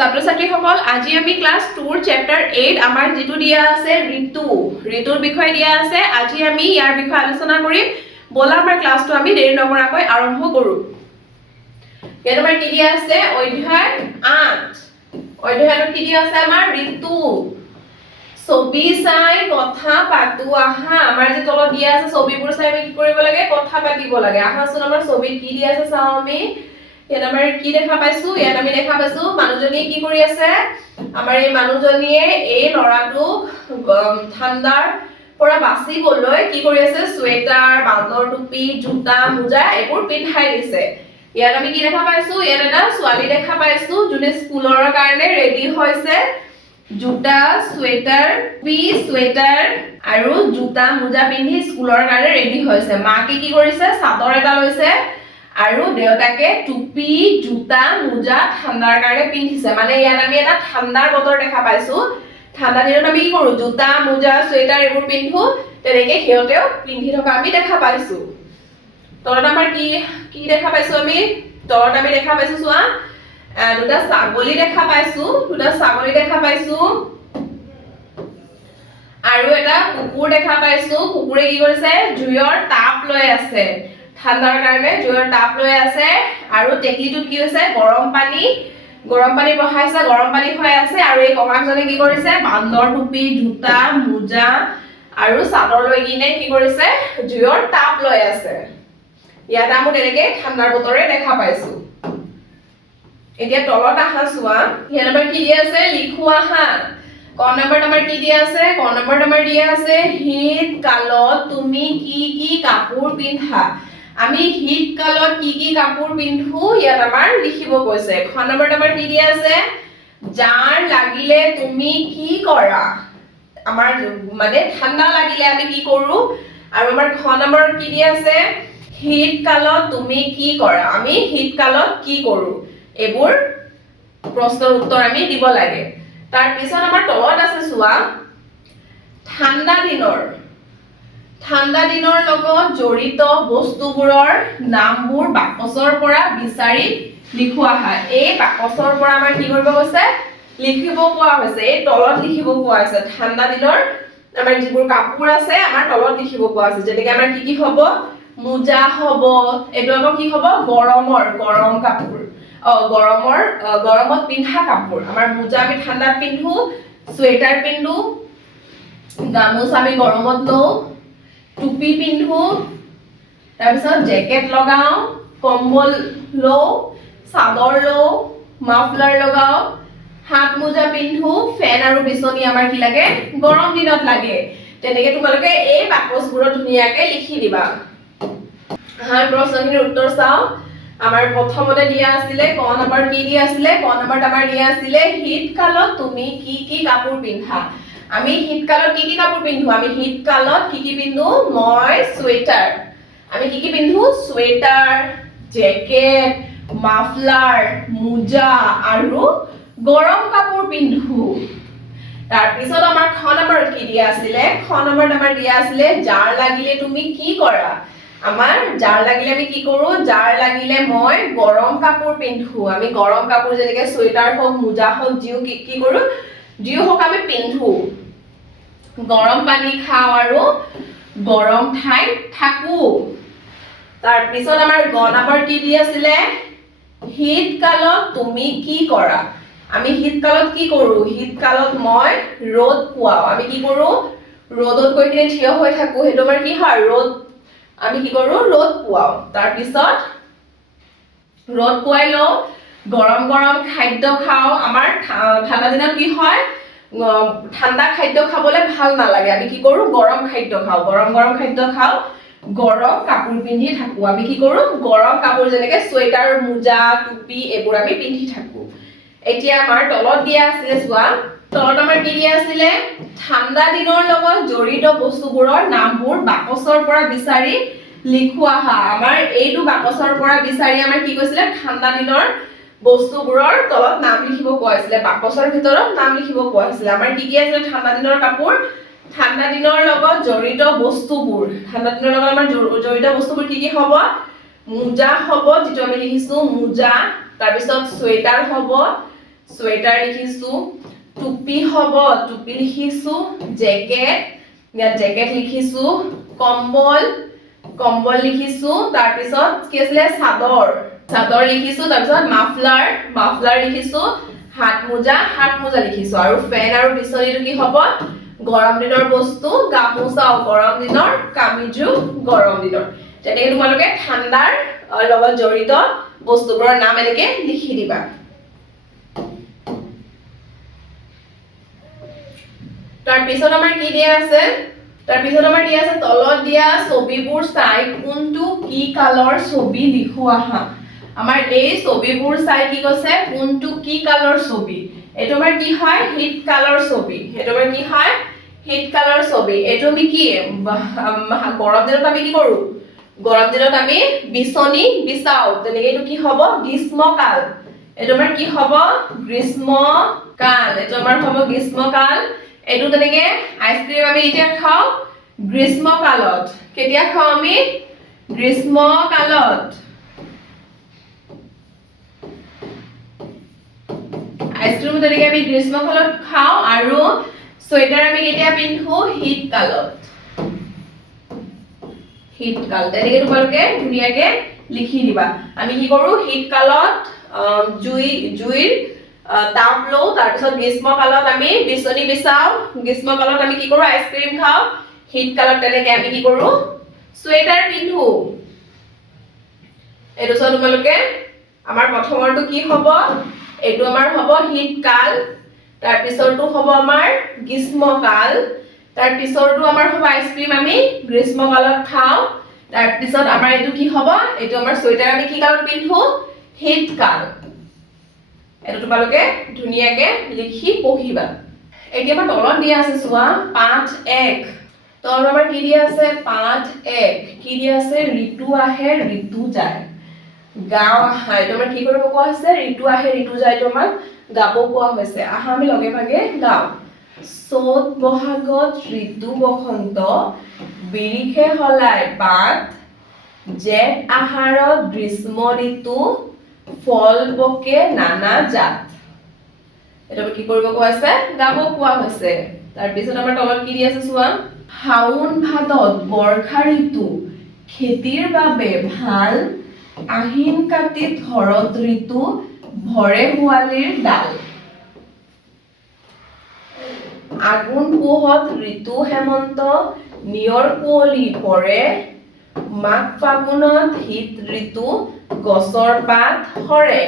ছাত্ৰ ছাত্ৰীসকল আজি আমি ক্লাস 2 চেপ্টাৰ 8 আমাৰ যেটো দিয়া আছে ঋতুৰ বিষয় দিয়া আছে আজি আমি ইয়াৰ বিষয় আলোচনা কৰিম বলা আমাৰ ক্লাসটো আমি দেৰি নকৰাকৈ আৰম্ভ কৰো ইয়াত আমাৰ কি দিয়া আছে অধ্যায় 8 অধ্যায়টো কি দিয়া আছে আমাৰ ঋতু ছবি চাই কথা পাতো আহা আমাৰ যে তলত দিয়া আছে ছবিবোৰ চাই আমি কি কৰিব লাগে কথা পাতিব লাগে আহাচোন আমাৰ ছবিত কি দিয়া আছে চাও আমি ইয়াত আমাৰ কি দেখা পাইছো ইয়াত আমি দেখা পাইছো মানুহজনী কি কৰি আছে আমাৰ এই মানুহজনীয়ে এই লৰাটো ঠাণ্ডাৰ পৰা বাচিবলৈ কি কৰি আছে সোয়েটাৰ বান্দৰ টুপি জোতা মোজা এইবোৰ পিন্ধাই দিছে ইয়াত আমি কি দেখা পাইছো ইয়াত এটা ছোৱালী দেখা পাইছো যোনে স্কুলৰ কাৰণে ৰেডি হৈছে জোতা সোয়েটাৰ টুপি সোয়েটাৰ আৰু জোতা মোজা পিন্ধি স্কুলৰ কাৰণে ৰেডি হৈছে মাকে কি কৰিছে চাদৰ এটা লৈছে আৰু দেউতাকে টুপি জোতা মোজা ঠাণ্ডাৰ কাৰণে পিন্ধিছে মানে ইয়াত আমি এটা ঠাণ্ডাৰ বতৰ দেখা পাইছো ঠাণ্ডা দিনত আমি কি কৰো জোতা মোজা সোয়েটাৰ এইবোৰ পিন্ধো তেনেকে হিয়তেও পিন্ধি থকা আমি দেখা পাইছো তলত আমাৰ কি দেখা পাইছো আমি তলত আমি দেখা পাইছো চোৱা দুটা ছাগলী দেখা পাইছো আৰু এটা কুকুৰ দেখা পাইছো কুকুৰে কি কৰিছে জুইৰ তাপ লৈ আছে ঠাণ্ডাৰ কাৰণে জুইৰ তাপ লৈ আছে আৰু টেকলিটোত কি হৈছে গৰম পানী বহাইছে গৰম পানী হৈ আছে আৰু এই ককাকজনে কি কৰিছে বান্দৰ টুপি জোতা মোজা আৰু চাদৰ লৈ কিনে কি কৰিছে জুইৰ তাপ লৈ আছে ইয়াত আমি তেনেকে ঠাণ্ডাৰ বতৰে দেখা পাইছো এতিয়া তলত আহা চোৱা ইয়াত আমাৰ কি দিয়া আছে লিখো আহা ক নম্বৰ আমাৰ কি দিয়া আছে ক নম্বৰত আমাৰ দিয়া আছে শীত কালত তুমি কি কাপোৰ পিন্ধা আমি শীত কালত কি কাপোৰ পিন্ধো ইয়াত আমাৰ লিখিব কৈছে খ নম্বৰত আমাৰ কি দিয়া আছে জাৰ লাগিলে তুমি কি কৰা আমাৰ মানে ঠাণ্ডা লাগিলে আমি কি কৰো আৰু আমাৰ খ নম্বৰত কি দিয়া আছে শীত কালত তুমি কি কৰা আমি শীত কালত কি কৰো এইবোৰ প্ৰশ্নৰ উত্তৰ আমি দিব লাগে তাৰ পিছত আমাৰ তলত আছে চোৱা ঠাণ্ডা দিনৰ লগত জড়িত বস্তুবোৰৰ নামবোৰ বাকচৰ পৰা বিচাৰি লিখোৱা হয় এই বাকচৰ পৰা আমাৰ কি কৰিব কৈছে লিখিব কোৱা হৈছে এই তলত লিখিব কোৱা হৈছে ঠাণ্ডা দিনৰ আমাৰ যিবোৰ কাপোৰ আছে আমাৰ তলত লিখিব কোৱা হৈছে যেনেকৈ আমাৰ কি হ'ব মোজা হ'ব এইটো কি হ'ব গৰম কাপোৰ গৰমত পিন্ধা কাপোৰ আমাৰ মোজা আমি ঠাণ্ডাত পিন্ধো সোয়েটাৰ পিন্ধো গামোচা আমি গৰমত লওঁ টুপি পিন্ধো তাৰ পিছত জেকেট লগাও কম্বল লওঁ চাদৰ লওঁ মাফলাৰ লগাও হাত মোজা পিন্ধো ফেন আৰু বিচনী আমাৰ কি লাগে গৰম দিনত লাগে তেনেকে তোমালোকে এই বাকচবোৰত ধুনীয়াকৈ লিখি দিবা হাই প্ৰশ্নখিনিৰ উত্তৰ চাও আমাৰ প্ৰথমতে দিয়া আছিল ক নম্বৰ কি দিয়া আছিল ক নম্বৰত আমাৰ দিয়া আছিল শীতকালত তুমি কি কাপোৰ পিন্ধা আমি শীতকালত কি কাপোৰ পিন্ধো আমি শীতকালত কি পিন্ধো মই সোয়েটাৰ আমি কি পিন্ধো সোয়েটাৰ জেকেট মাফলাৰ মোজা আৰু গৰম কাপোৰ পিন্ধো তাৰ পিছত আমাৰ খ নম্বৰত কি দিয়া আছিল খ নম্বৰত আমাৰ দিয়া আছিল জাৰ লাগিলে তুমি কি কৰা আমাৰ জাৰ লাগিলে আমি কি কৰো জাৰ লাগিলে মই গৰম কাপোৰ পিন্ধো আমি গৰম কাপোৰ যেনেকৈ সোয়েটাৰ হওক মোজা হওক জিও কি কৰো জিও হওক আমি পিন্ধো গৰম পানী খাওঁ আৰু গৰম ঠাইত থাকো তাৰ পিছত আমাৰ গ নম্বৰ কি দি আছিলে শীতকালত তুমি কি কৰা আমি শীতকালত কি কৰো শীতকালত মই ৰ'দ পোৱাও আমি কি কৰো ৰ'দত গৈ কিনে থিয় হৈ থাকো সেইটো আমাৰ কি হয় ৰ'দ আমি কি কৰো ৰ'দ পোৱাও তাৰ পিছত ৰ'দ পোৱাই লওঁ গৰম খাদ্য খাওঁ আমাৰ ঠাণ্ডা দিনত কি হয় ঠাণ্ডা খাদ্য খাবলৈ ভাল নালাগে আমি কি কৰো গৰম খাদ্য খাওঁ গৰম খাদ্য খাওঁ গৰম কাপোৰ পিন্ধি থাকো আমি কি কৰো গৰম কাপোৰ যেনেকৈ সোয়েটাৰ মোজা টুপি এইবোৰ আমি পিন্ধি থাকো এতিয়া আমাৰ তলত দিয়া আছিল চোৱা তলত আমাৰ কি দিয়া আছিল ঠাণ্ডা দিনৰ লগত জড়িত বস্তুবোৰৰ নামবোৰ বাকচৰ পৰা বিচাৰি লিখোৱা আমাৰ এইটো বাকচৰ পৰা বিচাৰি আমাৰ কি কৈছিলে ঠাণ্ডা দিনৰ বস্তুবোৰৰ তলত নাম লিখিব কোৱা হৈছিলে বাকচৰ ভিতৰত নাম লিখিব কোৱা হৈছিলে আমাৰ কি আছিল ঠাণ্ডা দিনৰ কাপোৰ ঠাণ্ডা দিনৰ লগত জড়িত বস্তুবোৰ ঠাণ্ডা দিনৰ লগত আমাৰ জড়িত বস্তুবোৰ কি হ'ব মোজা হ'ব যেটো আমি লিখিছো মোজা তাৰ পিছত সোয়েটাৰ হ'ব sweater লিখিছো টুপি হ'ব টুপি লিখিছো জেকেট ইয়াত জেকেট লিখিছো কম্বল কম্বল লিখিছো তাৰ পিছত কি আছে চাদৰ লিখিছো তাৰ পিছত মাফলাৰ লিখিছো হাত মোজা লিখিছো আৰু ফেন আৰু বিচনীটো কি হ'ব গৰম দিনৰ বস্তু গামোচা গৰম দিনৰ কামিজু গৰম দিনৰ তেনেকৈ তোমালোকে ঠাণ্ডাৰ লগত জড়িত বস্তুবোৰৰ নাম এনেকৈ লিখি দিবা তাৰ পিছত আমাৰ কি দিয়া আছে তলত দিয়া ছবিবোৰ চাই কোনটো কি কালৰ ছবি লিখো আহা আমাৰ এই ছবিবোৰ চাই কি কৈছে কোনটো কি কালৰ ছবি এটো আমাৰ কি হয় হিট কালৰ ছবি এটো আমাৰ কি হয় হিট কালৰ ছবি এটো আমি কি গৰম দিনত আমি কি কৰো গৰম দিনত আমি বিচনী বিছাও তেনেকৈ এটো কি হ'ব গ্ৰীষ্মকাল এটো আমাৰ কি হ'ব গ্ৰীষ্মকাল এটো আমাৰ হ'ব গ্ৰীষ্মকাল এটো তেনেকৈ আইসক্ৰীম আমি এতিয়া খাও গ্ৰীষ্মকালত কেতিয়া খাও আমি গ্ৰীষ্মকালত আইসক্ৰীম তেনেকৈ আমি গ্ৰীষ্মকালত খাও আৰু সোয়েটাৰ আমি কেতিয়া পিন্ধো শীতকালত শীতকাল তেনেকৈ তোমালোকে ধুনীয়াকৈ লিখি দিবা আমি কি কৰো শীতকালত জুইৰ তাপ লও তাৰ পিছত গ্ৰীষ্মকালত আমি বিচনী বিছাও গ্ৰীষ্মকালত আমি কি কৰো আইসক্ৰীম খাও শীতকালত তেনেকৈ আমি কি কৰো সোয়েটাৰ পিন্ধো এটো সব তোমালোকে আমাৰ প্ৰথমৰটো কি হ'ব এটো আমাৰ হ'ব শীতকাল তাৰ পিছৰটো হ'ব আমাৰ গ্ৰীষ্মকাল তাৰ পিছৰটো আমাৰ হ'ব আইসক্ৰীম আমি গ্ৰীষ্মকালত খাও তাৰ পিছত আমাৰ এটো কি হ'ব এটো আমাৰ সোয়েটাৰ আমি কি কালত পিন্ধো শীতকাল এটো তোমালোকে ধুনীয়াকৈ লিখি পঢ়িবা এতিয়া আমাৰ তলত দিয়া আছে চোৱা পাঠ 1 তলত আমাৰ কি দিয়া আছে পাঠ 1 কি দিয়া আছে ঋতু আহে ঋতু যায় গাও আহা এটো আমাৰ কি কৰিব কোৱা হৈছে ঋতু আহে ঋতু যায় এটো আমাৰ গাব কোৱা হৈছে আহা আমি লগে ভাগে গাও চ'ত বহাগত ঋতু বসন্ত বিৰিখে হলাই পাত জেঠ আহাৰত গ্ৰীষ্ম ঋতু ফল পকে নানা জাত এটা কি কৰিব কোৱা আছে গাব কোৱা হৈছে তাৰ পিছত আমাৰ তলত কি দি আছে চোৱা হাউন ভাদত বৰ্ষা ঋতু খেতিৰ বাবে ভাল আহিন কাতিত শৰৎ ঋতু ভৰে হুৱালিৰ ডাল আগুন পুহত ঋতু হেমন্ত নিয়ৰ কুঁৱলী পৰে মাঘ ফাগুনত শীত ঋতু গছৰ পাত সৰে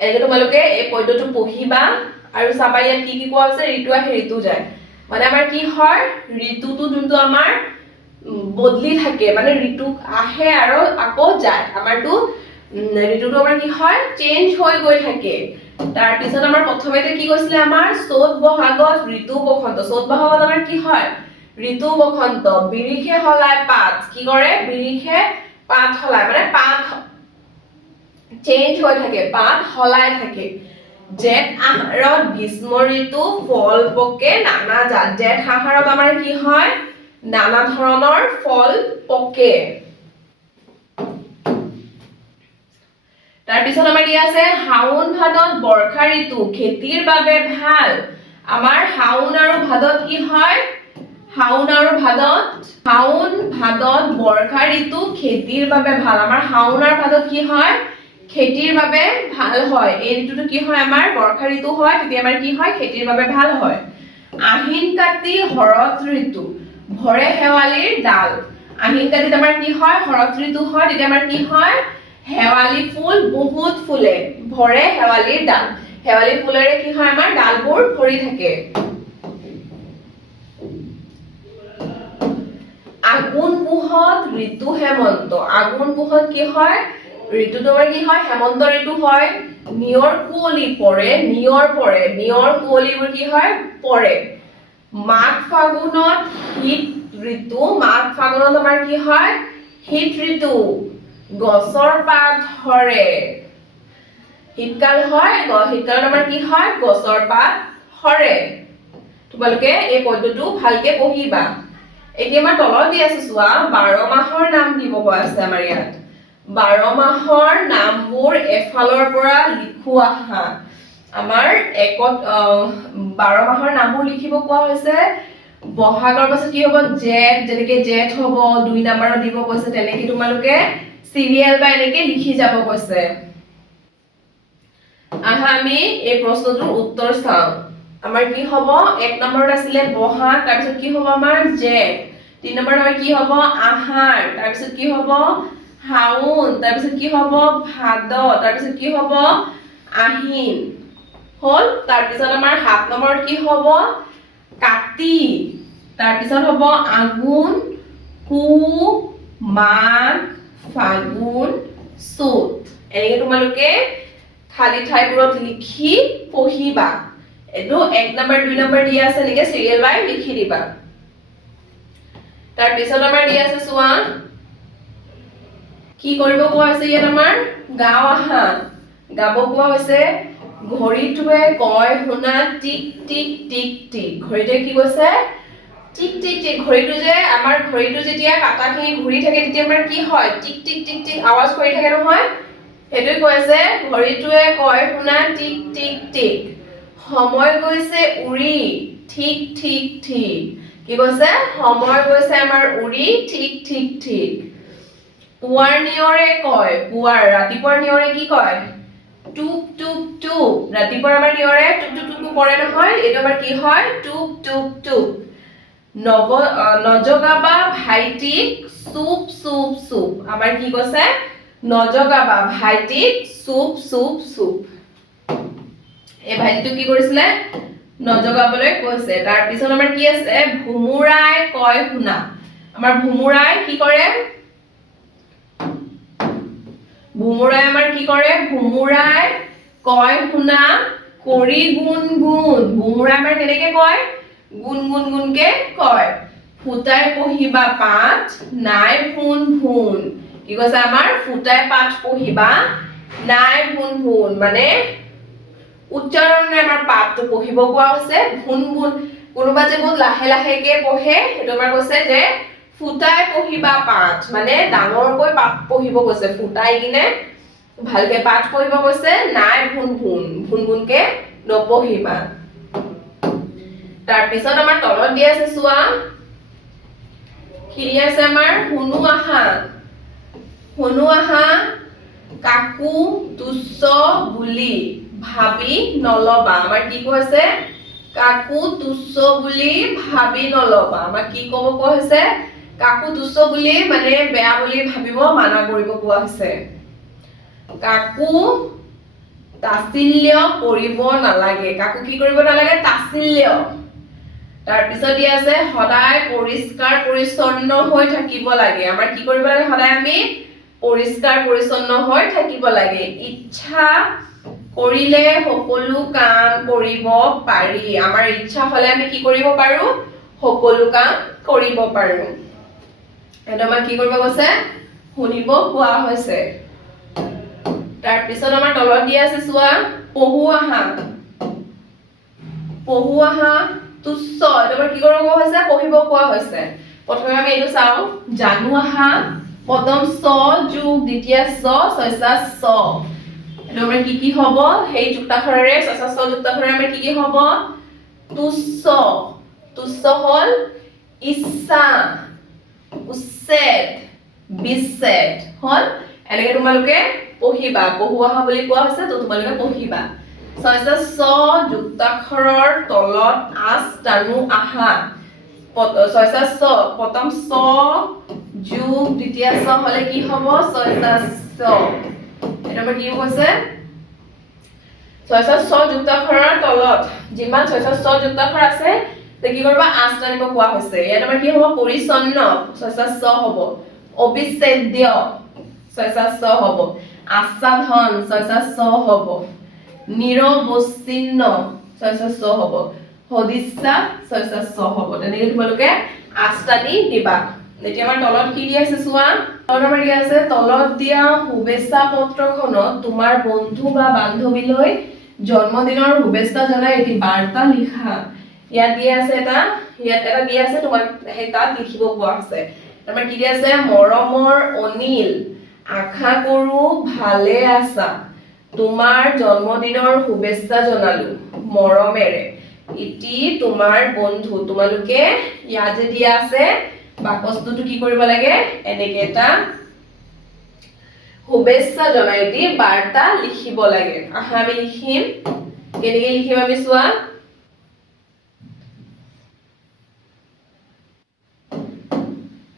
এনেকৈ তোমালোকে এই পদ্যটো পঢ়িবা আৰু চাবা ইয়াত কি কি কোৱা হৈছে ঋতু আহে ঋতু যায় মানে আমাৰ কি হয় ঋতুটো যোনটো আমাৰ বদলি থাকে মানে ঋতু আহে আৰু আকৌ যায় আমাৰটো ঋতুটো আমাৰ কি হয় চেঞ্জ হৈ গৈ থাকে তাৰ পিছত আমাৰ প্ৰথমতে কি কৈছিলে আমাৰ চ'ত বহাগত ঋতু বসন্ত চ'ত বহাগত আমাৰ কি হয় ঋতু বসন্ত বিৰিখে হলাই পাত কি কৰে বিৰিখে পাত হলাই মানে পাত চেঞ্জ হৈ থাকে পাত হলাই থাকে জেঠ আহাৰত গ্ৰীষ্ম ঋতু ফল পকে নানা জাত জেঠ আহাৰত আমাৰ কি হয় নানা ধৰণৰ ফল পকে তাৰ পিছত আমাৰ দিয়া আছে হাউন ভাদত বৰ্ষা ঋতু খেতিৰ বাবে ভাল আমাৰ হাউন আৰু ভাদত কি হয় হাউন ভাদত বৰ্ষা ঋতু খেতিৰ বাবে ভাল আমাৰ হাউন আৰু ভাদত কি হয় খেতিৰ বাবে ভাল হয় এই ঋতুটো কি হয় আমাৰ বৰ্ষা ঋতু হয় তেতিয়া আমাৰ কি হয় খেতিৰ বাবে ভাল হয় আহিন কাতি শৰৎ ঋতু ভৰে শেৱালিৰ ডাল আহিন কাতিত আমাৰ কি হয় শৰৎ ঋতু হয় তেতিয়া আমাৰ কি হয় শেৱালি ফুল বহুত ফুলে ভৰে শেৱালিৰ ডাল শেৱালি ফুলেৰে কি হয় আমাৰ ডালবোৰ ভৰি থাকে আগুন পুহত ঋতু হেমন্ত আগুন পুহত কি হয় ঋতুটো আমাৰ কি হয় হেমন্ত ঋতু হয় নিয়ৰ কুঁৱলী পৰে নিয়ৰ কুঁৱলীবোৰ কি হয় পৰে মাঘ ফাগুনত শীত ঋতু মাঘ ফাগুনত আমাৰ কি হয় শীত ঋতু গছৰ পাত সৰে শীতকাল হয় শীতকালত আমাৰ কি হয় গছৰ পাত সৰে তোমালোকে এই পদ্যটো ভালকে পঢ়িবা এতিয়া আমাৰ তলত দি আছে চোৱা 12 মাহৰ নাম দিব কৈ আছে আমাৰ ইয়াত 12 মাহৰ নামবোৰ এফালৰ পৰা লিখোৱা আহা আমাৰ একত 12 মাহৰ নামবোৰ লিখিব কোৱা হৈছে বহাগৰ পাছত কি হ'ব জেঠ যেনেকৈ জেঠ হ'ব 2 নম্বৰত দিব কৈছে তেনেকৈ তোমালোকে সিৰিয়েল বা এনেকৈ লিখি যাব কৈছে আহা আমি এই প্ৰশ্নটোৰ উত্তৰ চাওঁ আমাৰ কি হ'ব 1 নম্বৰত আছিলে বহাগ তাৰ পিছত কি হ'ব আমাৰ জেঠ 3 নম্বৰত আমাৰ কি হ'ব আহাৰ তাৰ পিছত কি হ'ব হাউন তাৰ পিছত কি হ'ব ভাদ তাৰ পিছত কি হ'ব আহিন হল তাৰ পিছত আমাৰ 7 নম্বৰত কি হ'ব কাতি তাৰ পিছত হ'ব আঘোণ পুহ মাঘ ফাগুন চ'ত এনেকৈ তোমালোকে খালি ঠাইবোৰত লিখি পঢ়িবা এটো 1 নম্বৰ 2 নম্বৰ দিয়া আছে এনেকৈ সিৰিয়েল বাই লিখি দিবা তাৰ পিছত আমাৰ দিয়া আছে চোৱা কি কৰিব কোৱা হৈছে ইয়াত আমাৰ গাও আহা গাব কোৱা হৈছে ঘড়ীটোৱে কয় শুনা টিক টিক টিক টিক ঘড়ীটোৱে কি কৈছে টিক টিক টিক ঘড়ীটো যে আমাৰ ঘড়ীটো যেতিয়া কাটাখিনি ঘূৰি থাকে তেতিয়া আমাৰ কি হয় টিক টিক টিক টিক আৱাজ কৰি থাকে নহয় হেতু কৈছে ঘড়ীটোৱে কয় শুনা টিক টিক টিক সময় গৈছে উৰি ঠিক ঠিক ঠিক কি কৈছে সময় গৈছে আমাৰ উৰি ঠিক ঠিক ঠিক পুৱাৰ নিয়ৰে কয় পুৱাৰ ৰাতিপুৱাৰ নিয়ৰে কি কয় টুক টুক টুক ৰাতিপুৱাৰ আমাৰ নিয়ৰে টুক টুক টুক কৰে নহয় এটো আমাৰ কি হয় টুক টুক টুক নজগাবা ভাইটিক চুপ চুপ চুপ আমাৰ কি কৈছে নজগাবা ভাইটিক চুপ চুপ চুপ এই ভাইটিটো কি কৰিছিলে নজগাবলৈ কৈছে তাৰ পিছত আমাৰ কি আছে ভুমুৰাই কয় শুনা আমাৰ ভুমুৰাই কি কৰে ভুমুৰাই আমাৰ কি কৰে ভুমুৰাই কয় শুনা কৰি গুণ গুণ ভুমুৰাই আমাৰ কেনেকৈ কয় গুণ গুণ গুণকে কয় ফুটাই পঢ়িবা পাঠ নাই ভুন ভুন কি কৈছে আমাৰ ফুটাই পাঠ পঢ়িবা নাই ভুন ভুন মানে উচ্চাৰণে আমাৰ পাঠটো পঢ়িব কোৱা হৈছে ভুন ভুন কোনোবা যে বহুত লাহে লাহেকে পঢ়ে সেইটো আমাৰ কৈছে যে ফুটাই পঢ়িবা পাঠ মানে ডাঙৰকৈ পাঠ পঢ়িব কৈছে ফুটাই কিনে ভালকে পাঠ পঢ়িব কৈছে নাই ভুন ভুন ভুন ভুনকে নপঢ়িবা তাৰ পিছত আমাৰ তলত দি আছে চোৱা কি আছে আমাৰ শুনো আহা কাকু তুচ্ছ বুলি ভাবি নলবা আমাৰ কি কৈছে কাকু তুচ্ছ বুলি ভাবি নলবা আমাৰ কি ক'ব কোৱা হৈছে কাকু তুচ্ছ বুলি মানে বেয়া বুলি ভাবিব মানা কৰিব কোৱা হৈছে কাকু তাচিল্য কৰিব নালাগে কাকু কি কৰিব নালাগে তাচিল্য তাৰ পিছত দিয়া আছে সদায় পৰিষ্কাৰ পৰিচ্ছন্ন হৈ থাকিব লাগে আমাৰ কি কৰিব লাগে সদায় আমি পৰিষ্কাৰ পৰিচ্ছন্ন হৈ থাকিব লাগে ইচ্ছা কৰিলে সকলো কাম কৰিব পাৰি আমাৰ ইচ্ছা হলে আমি কি কৰিব পাৰো সকলো কাম কৰিব পাৰো এটা আমাৰ কি কৰিব কৈছে শুনিব কোৱা হৈছে তাৰ পিছত আমাৰ তলত দিয়া আছে চোৱা পঢ়ু আহা তুচ্ছ এটা কি কৰিব কোৱা হৈছে পঢ়িব কোৱা হৈছে প্ৰথমে আমি এইটো চাও জানু আহা পদম স যোগ দ্বিতীয় স ছয়সা স এটো আমাৰ কি হ'ব সেই যুক্তাক্ষৰেৰে ছয়সা স যুক্তাক্ষৰেৰে আমাৰ কি হ'ব তুচ্ছ হল ইচ্ছা উচ্ছেদ বিচ্ছেদ হল এনেকৈ তোমালোকে পঢ়িবা পঢ়ুৱা বুলি কোৱা হৈছে তো তোমালোকে পঢ়িবা ছয়সা স যুক্তাক্ষৰৰ তলত আছ টানু আহা ছয়সা স প্ৰথম স যোগ দ্বিতীয় স হলে কি হ'ব ছয়সা স এটা আমাৰ কি হৈছে ছয়সা স যুক্তাক্ষৰৰ তলত যিমান ছয়সা স যুক্তাক্ষৰ আছে তে কি কৰিবা আছ টানিব কোৱা হৈছে ইয়াত আমাৰ কি হ'ব পৰিচ্ছন্ন ছয়সা স হ'ব অবিচ্ছেদ্য ছয়সা স হ'ব আচ্ছাদন ছয়সা স হ'ব নিৰবচ্ছিন্ন ছয়সা স হ'ব সদিচ্ছা ছয়সা স হ'ব তেনেকৈ তোমালোকে আস্তানি দিবা এতিয়া আমাৰ তলত কি দি আছে চোৱা তলত আমাৰ কি আছে তলত দিয়া শুভেচ্ছা পত্ৰখনত তোমাৰ বন্ধু বা বান্ধৱীলৈ জন্মদিনৰ শুভেচ্ছা জনাই এটি বাৰ্তা লিখা ইয়াত দিয়া আছে ইয়াত এটা দিয়া আছে তোমাক সেই তাত লিখিব কোৱা আছে তাৰমানে কি দিয়া আছে মৰমৰ অনিল আশা কৰো ভালে আছা তোমাৰ জন্মদিনৰ শুভেচ্ছা জনালো মৰমেৰে ইতি তোমাৰ বন্ধু তোমালোকে ইয়াত যে দিয়া আছে বাকচটোতো কি কৰিব লাগে এনেকে এটা শুভেচ্ছা জনাই দি বাৰ্তা লিখিব লাগে আহা আমি লিখিম কেনেকে লিখিম আমি চোৱা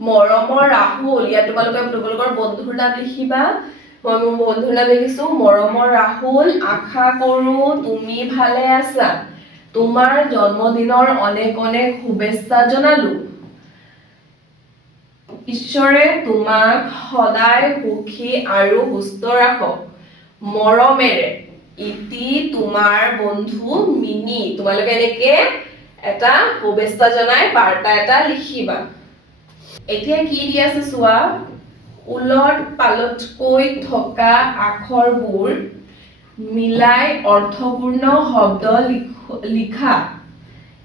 মৰমৰ ৰাহুল ইয়াত তোমালোকৰ বন্ধুৰ নাম লিখিবা মই মোৰ বন্ধুৰ নাম লিখিছো মৰমৰ ৰাহুল আশা কৰো তুমি ভালে আছা তোমাৰ জন্মদিনৰ অনেক অনেক শুভেচ্ছা জনালো ঈশ্বৰে তোমাক সদায় সুখী আৰু সুস্থ ৰাখক মৰমেৰে ইতি তোমাৰ বন্ধু মিনি তোমালোকে এনেকে এটা শুভেচ্ছা জনাই বাৰ্তা এটা লিখিবা এতিয়া কি দি আছে চোৱা উলট পালটকৈ থকা আখৰবোৰ মিলাই অৰ্থপূৰ্ণ শব্দ লিখা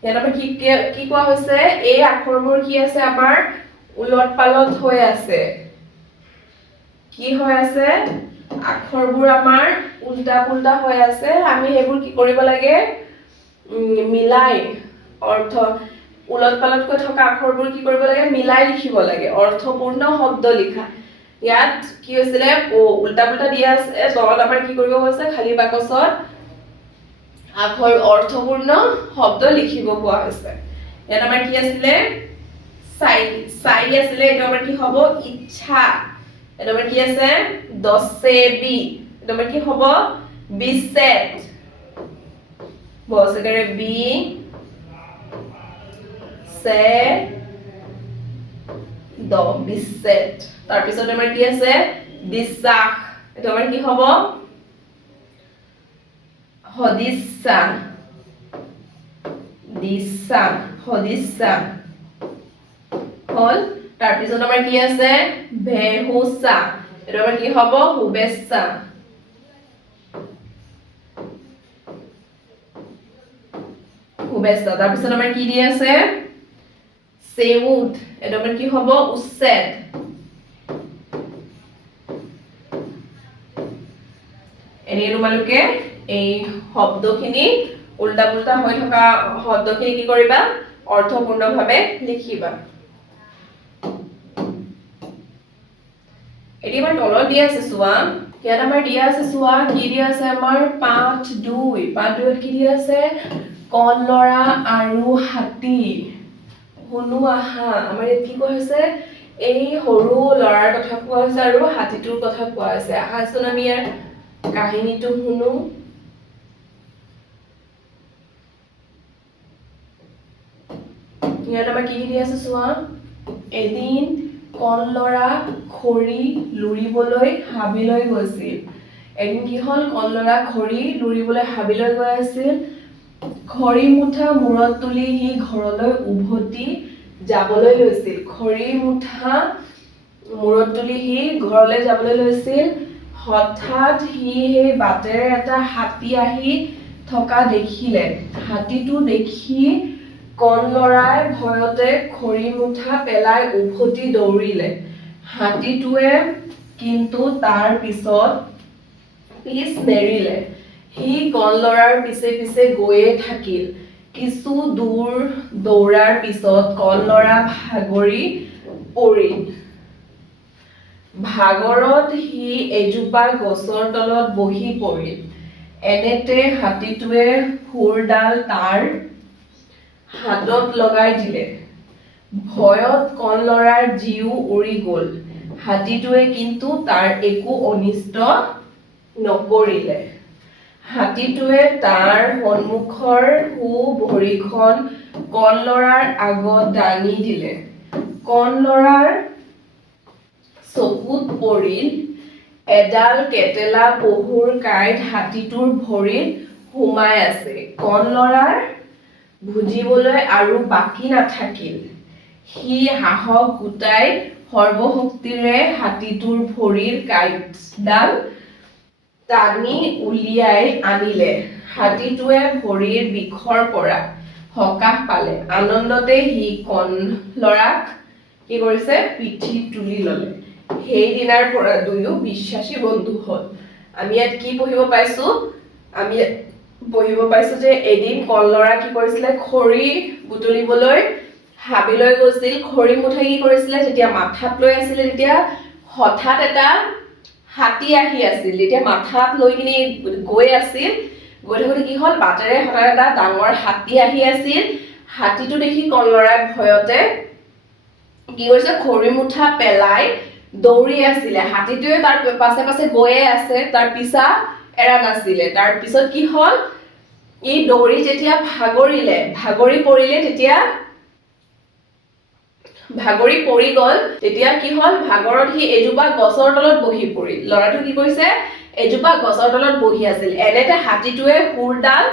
ইয়াত আমাৰ কি কোৱা হৈছে এই আখৰবোৰ কি আছে আমাৰ উলট পালট হৈ আছে কি হৈ আছে আখৰবোৰ আমাৰ উল্টা পুল্টা হৈ আছে আমি সেইবোৰ কি কৰিব লাগে মিলাই অৰ্থ উলট পালটকৈ থকা আখৰবোৰ কি কৰিব লাগে মিলাই লিখিব লাগে অৰ্থপূৰ্ণ শব্দ লিখা ইয়াত কি হৈছিলে উল্টা পুল্টা দিয়া আছে তলত আমাৰ কি কৰিব কৈছে খালি বাকচত আখৰ অৰ্থপূৰ্ণ শব্দ লিখিব কোৱা হৈছে ইয়াত আমাৰ কি আছিলে চাই আছিলে এটা আমাৰ কি হ'ব ইচ্ছা এটা আমাৰ কি আছে দছেবি এটা আমাৰ কি হ'ব বিছেট বসেকাৰে বি সে দ বিছেট তাৰ পিছত আমাৰ কি আছে বিশ্বাস এটা আমাৰ কি হ'ব সদিচ্ছা সদিচ্ছা হল তাৰ পিছত আমাৰ কি আছে ভেহুচা এটা আমাৰ কি হ'ব শুভেচ্ছা তাৰ পিছত আমাৰ কি দি আছে সেউদ এটা আমাৰ কি হ'ব উচ্ছেদ এনেই তোমালোকে এই শব্দখিনি উল্টা পুল্টা হৈ থকা শব্দখিনি কি কৰিবা অৰ্থপূৰ্ণভাৱে লিখিবা এতিয়া আমাৰ তলত দিয়া আছে চোৱা ইয়াত আমাৰ দিয়া আছে চোৱা কি দিয়া আছে আমাৰ পাঠ 2 কি দিয়া আছে কল লৰা আৰু হাতী শুনো আহা আমাৰ ইয়াত কি কোৱা হৈছে এই সৰু লৰাৰ কথা কোৱা হৈছে আৰু হাতীটোৰ কথা কোৱা হৈছে আহাচোন আমি ইয়াৰ কাহিনীটো শুনো ইয়াত আমাৰ কি দি আছে চোৱা এদিন কল লৰা খৰি লুৰিবলৈ হাবিলৈ গৈছিল এদিন কি হ'ল কল লৰা খৰি লুৰিবলৈ হাবিলৈ গৈ আছিল খৰি মুঠা মূৰত তুলি সি ঘৰলৈ উভতি যাবলৈ লৈছিল খৰি মুঠা মূৰত তুলি সি ঘৰলৈ যাবলৈ লৈছিল হঠাৎ সি সেই বাটেৰে এটা হাতী আহি থকা দেখিলে হাতীটো দেখি কল লৰাই ভয়তে খৰি মুঠা পেলাই উভতি দৌৰিলে হাতীটোৱে কিন্তু তাৰ পিছত পিছ নেৰিলে সি কল লৰাৰ পিছে পিছে গৈয়ে থাকিল কিছু দূৰ দৌৰাৰ পিছত কল লৰা ভাগৰি পৰিল ভাগৰত সি এজোপা গছৰ তলত বহি পৰিল এনেতে হাতীটোৱে খুৰডাল তাৰ হাতত লগাই দিলে ভয়ত কল লৰাৰ জীও উৰি গল হাতীটোৱে কিন্তু তাৰ একো অনিষ্ট নকৰিলে হাতীটোৱে তাৰ সন্মুখৰ সু ভৰিখন কল লৰাৰ আগত দাঙি দিলে কল লৰাৰ চকুত পৰিল এডাল কেটেলা পহুৰ কাঁইট হাতীটোৰ ভৰিত সোমাই আছে কল লৰাৰ ভুজিবলৈ আৰু বাকী নাথাকিল সি সাহস গোটাই সৰ্বশক্তিৰে হাতীটোৰ ভৰিৰ কাঁইটডাল টানি উলিয়াই আনিলে হাতীটোৱে ভৰিৰ বিষৰ পৰা সকাহ পালে আনন্দতে সি কণ ল'ৰাক কি কৰিছে পিঠিত তুলি ল'লে সেইদিনাৰ পৰা দুয়ো বিশ্বাসী বন্ধু হ'ল আমি ইয়াত কি পঢ়িব পাইছো আমি পঢ়িব পাইছো যে এদিন কণ ল'ৰা কি কৰিছিলে খৰি বুটলিবলৈ হাবিলৈ গৈছিল খৰি মুঠা কি কৰিছিলে যেতিয়া মাথাত লৈ আছিলে তেতিয়া হঠাৎ এটা হাতী আহি আছিল তেতিয়া মাথাত লৈ কিনি গৈ আছিল গৈ থাকোঁতে কি হ'ল বাটেৰে হঠাৎ এটা ডাঙৰ হাতী আহি আছিল হাতীটো দেখি কণ ল'ৰাই ভয়তে কি কৰিছে খৰি মুঠা পেলাই দৌৰি আছিলে হাতীটোৱে তাৰ পাছে পাছে গৈয়ে আছে তাৰ পিছা এৰা নাছিলে তাৰ পিছত কি হ'ল ই দৌৰি যেতিয়া ভাগৰি পৰিলে তেতিয়া ভাগৰি পৰি গ'ল তেতিয়া কি হ'ল ভাগৰত সি এজোপা গছৰ তলত বহি পৰিল ল'ৰাটো কি কৰিছে এজোপা গছৰ তলত বহি আছিল এনেতে হাতীটোৱে হুৰডাল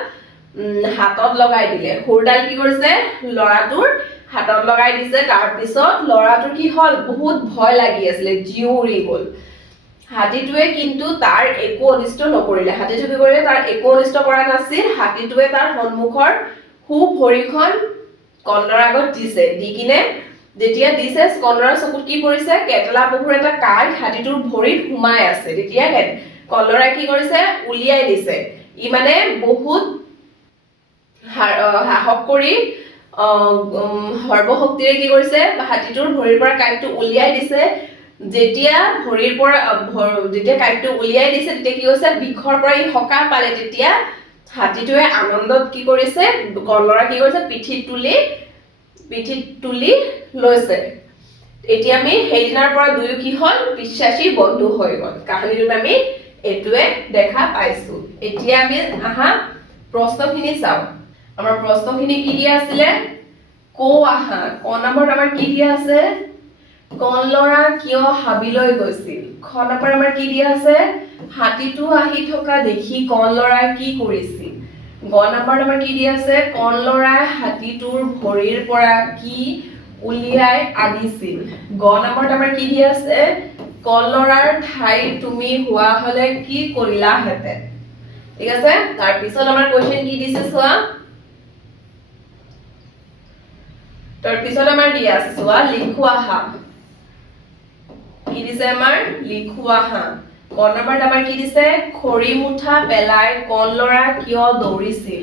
হাতত লগাই দিলে হুৰডাল কি কৰিছে ল'ৰাটোৰ হাতত লগাই দিছে তাৰ পিছত ল'ৰাটোৰ কি হ'ল বহুত ভয় লাগি আছিলে জিউ উৰি গ'ল হাতীটোৱে কিন্তু তাৰ একো অনিষ্ট নকৰিলে হাতীটো কি কৰিলে তাৰ একো অনিষ্ট কৰা নাছিল হাতীটোৱে তাৰ সন্মুখৰ সু ভৰিখন কণ ল'ৰাৰ আগত দিছে দি কিনে যেতিয়া দিছে কণ ল'ৰাৰ চকুত কি পৰিছে কেটেলা পহুৰ এটা কাঁইট হাতীটোৰ ভৰিত সোমাই আছে তেতিয়া কণ ল'ৰাই কি কৰিছে উলিয়াই দিছে ই মানে বহুত সাহস কৰি সৰ্বশক্তিৰে কি কৰিছে হাতীটোৰ ভৰিৰ পৰা কাঁইটটো উলিয়াই দিছে যেতিয়া ভৰিৰ পৰা যেতিয়া কাঁইটটো উলিয়াই দিছে তেতিয়া কি হৈছে বিষৰ পৰা ই সকাহ পালে তেতিয়া হাতীটোৱে আনন্দত কি কৰিছে কণ ল'ৰা কি কৰিছে পিঠিত তুলি লৈছে এতিয়া আমি সেইদিনাৰ পৰা দুয়ো কি হ'ল বিশ্বাসী বন্ধু হৈ গ'ল কাহিনীটোত আমি এইটোৱে দেখা পাইছো এতিয়া আমি আহা প্ৰশ্নখিনি চাওঁ আমাৰ প্ৰশ্নখিনি কি দিয়া আছিলে আহা ক নম্বৰত আমাৰ কি দিয়া আছে কণ ল'ৰা কিয় হাবিলৈ গৈছিল খ নম্বৰ আমাৰ কি দিয়া আছে হাতীটো আহি থকা দেখি কণ ল'ৰাই কি কৰিছিল গ নম্বৰত আমাৰ কি দিয়া আছে কণ ল'ৰাই হাতীটোৰ ভৰিৰ পৰা কি উলিয়াই আনিছিল গ নম্বৰত আমাৰ কি দিয়া আছে কণ ল'ৰাৰ ঠাইত তুমি হোৱা হলে কি কৰিলাহেঁতেন ঠিক আছে তাৰপিছত আমাৰ কোৱেশ্চন কি দিছে চোৱা তাৰপিছত আমাৰ দিয়া আছে চোৱা লিখোৱা হা কি দিছে আমাৰ লিখোৱা হা ক নম্বৰত আমাৰ কি দিছে খৰি মুঠা পেলাই কণ ল'ৰা কিয় দৌৰিছিল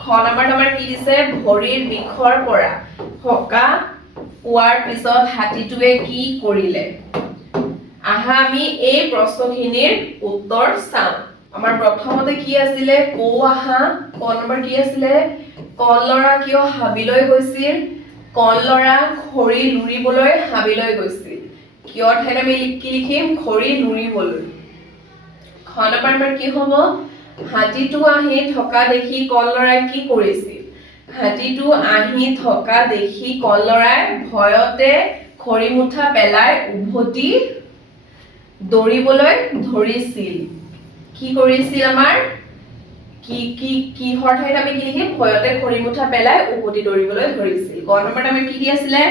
খ নম্বৰত আমাৰ কি দিছে ভৰিৰ বিষৰ পৰা সকাহ পোৱাৰ পিছত হাতীটোৱে কি কৰিলে আহা আমি এই প্ৰশ্নখিনিৰ উত্তৰ চাওঁ আমাৰ প্ৰথমতে কি আছিলে আহা ক নম্বৰ কি আছিলে কণ ল'ৰা কিয় হাবিলৈ গৈছিল কণ ল'ৰা খৰি লুৰিবলৈ হাবিলৈ গৈছিল কিয় ঠাইত আমি কি লিখিম খৰি লুৰিবলৈ খ নম্বৰ আমাৰ কি হ'ব হাতীটো আহি থকা দেখি কণ ল'ৰাই কি কৰিছিল হাতীটো আহি থকা দেখি কণ ল'ৰাই ভয়তে খৰি মুঠা পেলাই উভতি দৌৰিবলৈ ধৰিছিল কি কৰিছিল আমাৰ কিহৰ ঠাইত আমি কি লিখিম ভয়তে খৰি মুঠা পেলাই উভতি দৌৰিবলৈ ধৰিছিল গ নম্বৰত আমি কি দি আছিলে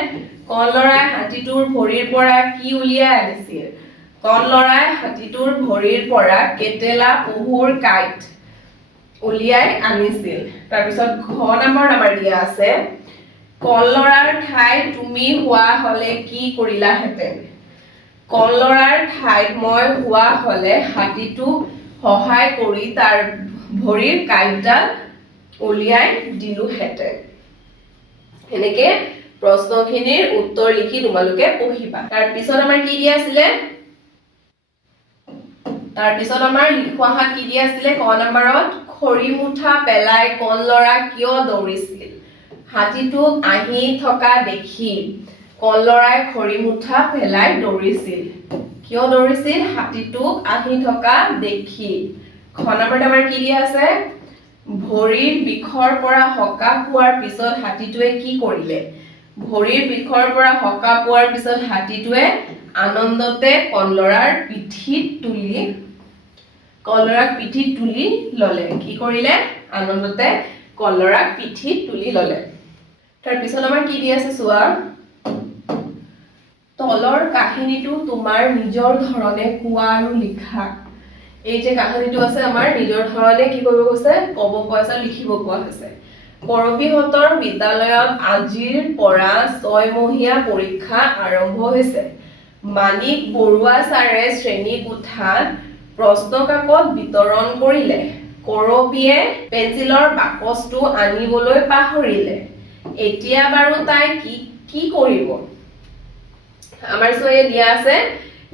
কণ ল'ৰাই হাতীটোৰ ভৰিৰ পৰা কি উলিয়াই আনিছিল কণ ল'ৰাই হাতীটোৰ ভৰিৰ পৰা কেটেলা পহুৰ কাঁইট উলিয়াই আনিছিল তাৰপিছত ঘ নম্বৰত আমাৰ দিয়া আছে কণ ল'ৰাৰ ঠাইত তুমি হোৱা হলে কি কৰিলাহেঁতেন কণ ল'ৰাৰ ঠাইত মই হোৱা হলে হাতীটোক সহায় কৰি তাৰ ভৰিৰ কাঁইটডাল উলিয়াই দিলোহেঁতেন এনেকে প্ৰশ্নখিনিৰ উত্তৰ লিখি তোমালোকে পঢ়িবা তাৰপিছত আমাৰ কি দিয়া আছিলে তাৰপিছত আমাৰ লিখোৱা হাত কি দিয়া আছিলে ক নম্বৰত খৰি মুঠা পেলাই কণ ল'ৰা কিয় দৌৰিছিল হাতীটোক আহি থকা দেখি কণ ল'ৰাই খৰি মুঠা পেলাই দৌৰিছিল কিয় দৌৰিছিল হাতীটোক আহি থকা দেখি খ নম্বৰত আমাৰ কি দিয়া আছে ভৰিৰ বিষৰ পৰা সকাহ পোৱাৰ পিছত হাতীটোৱে কি কৰিলে ভৰিৰ বিষৰ পৰা সকাহ পোৱাৰ পিছত হাতীটোৱে আনন্দতে কণ ল'ৰাক পিঠিত তুলি ল'লে কি কৰিলে আনন্দতে কণ ল'ৰাক পিঠিত তুলি ল'লে তাৰপিছত আমাৰ কি দি আছে চোৱা তলৰ কাহিনীটো তোমাৰ নিজৰ ধৰণে কোৱা আৰু লিখা এই যে কাহিনীটো আছে আমাৰ নিজৰ ধৰণে কি কৰিব কৈছে ক'ব কৈছে লিখিব কোৱা হৈছে কৰবীহঁতৰ বিদ্যালয়ত আজিৰ পৰা 6 মহীয়া পৰীক্ষা আৰম্ভ হৈছে। মানিক বৰুৱা ছাৰে শ্ৰেণীকোঠাত প্ৰশ্নকাকত বিতৰণ কৰিলে। কৰবীয়ে পেঞ্চিলৰ বাকচটো আনিবলৈ পাহৰিলে। এতিয়া বাৰু তাই কি কৰিব? আমাৰ চোৱা দিয়া আছে,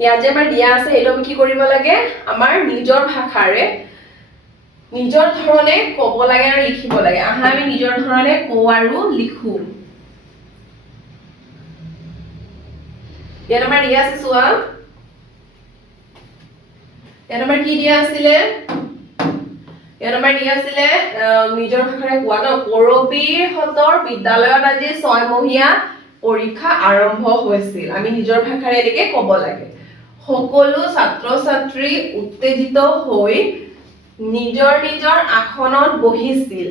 ইয়াত যে আমাৰ দিয়া আছে এইটো আমি কি কৰিব লাগে? আমাৰ নিজৰ ভাষাৰে নিজৰ ধৰণে ক'ব লাগে আৰু লিখিব লাগে। আহা আমি নিজৰ ধৰণে কওঁ আৰু লিখো। ইয়াত আমাৰ দিয়া আছে চোৱা। ইয়াত আমাৰ কি দিয়া আছিলে? ইয়াত আমাৰ দিয়া আছিলে নিজৰ ভাষাৰে কোৱা ন। কৰবীহঁতৰ বিদ্যালয়ত আজি 6 মহীয়া পৰীক্ষা আৰম্ভ হৈছিল। আমি নিজৰ ভাষাৰে এনেকে ক'ব লাগে। সকলো ছাত্ৰ-ছাত্ৰী উত্তেজিত হৈ নিজৰ নিজৰ আসনত বহিছিল।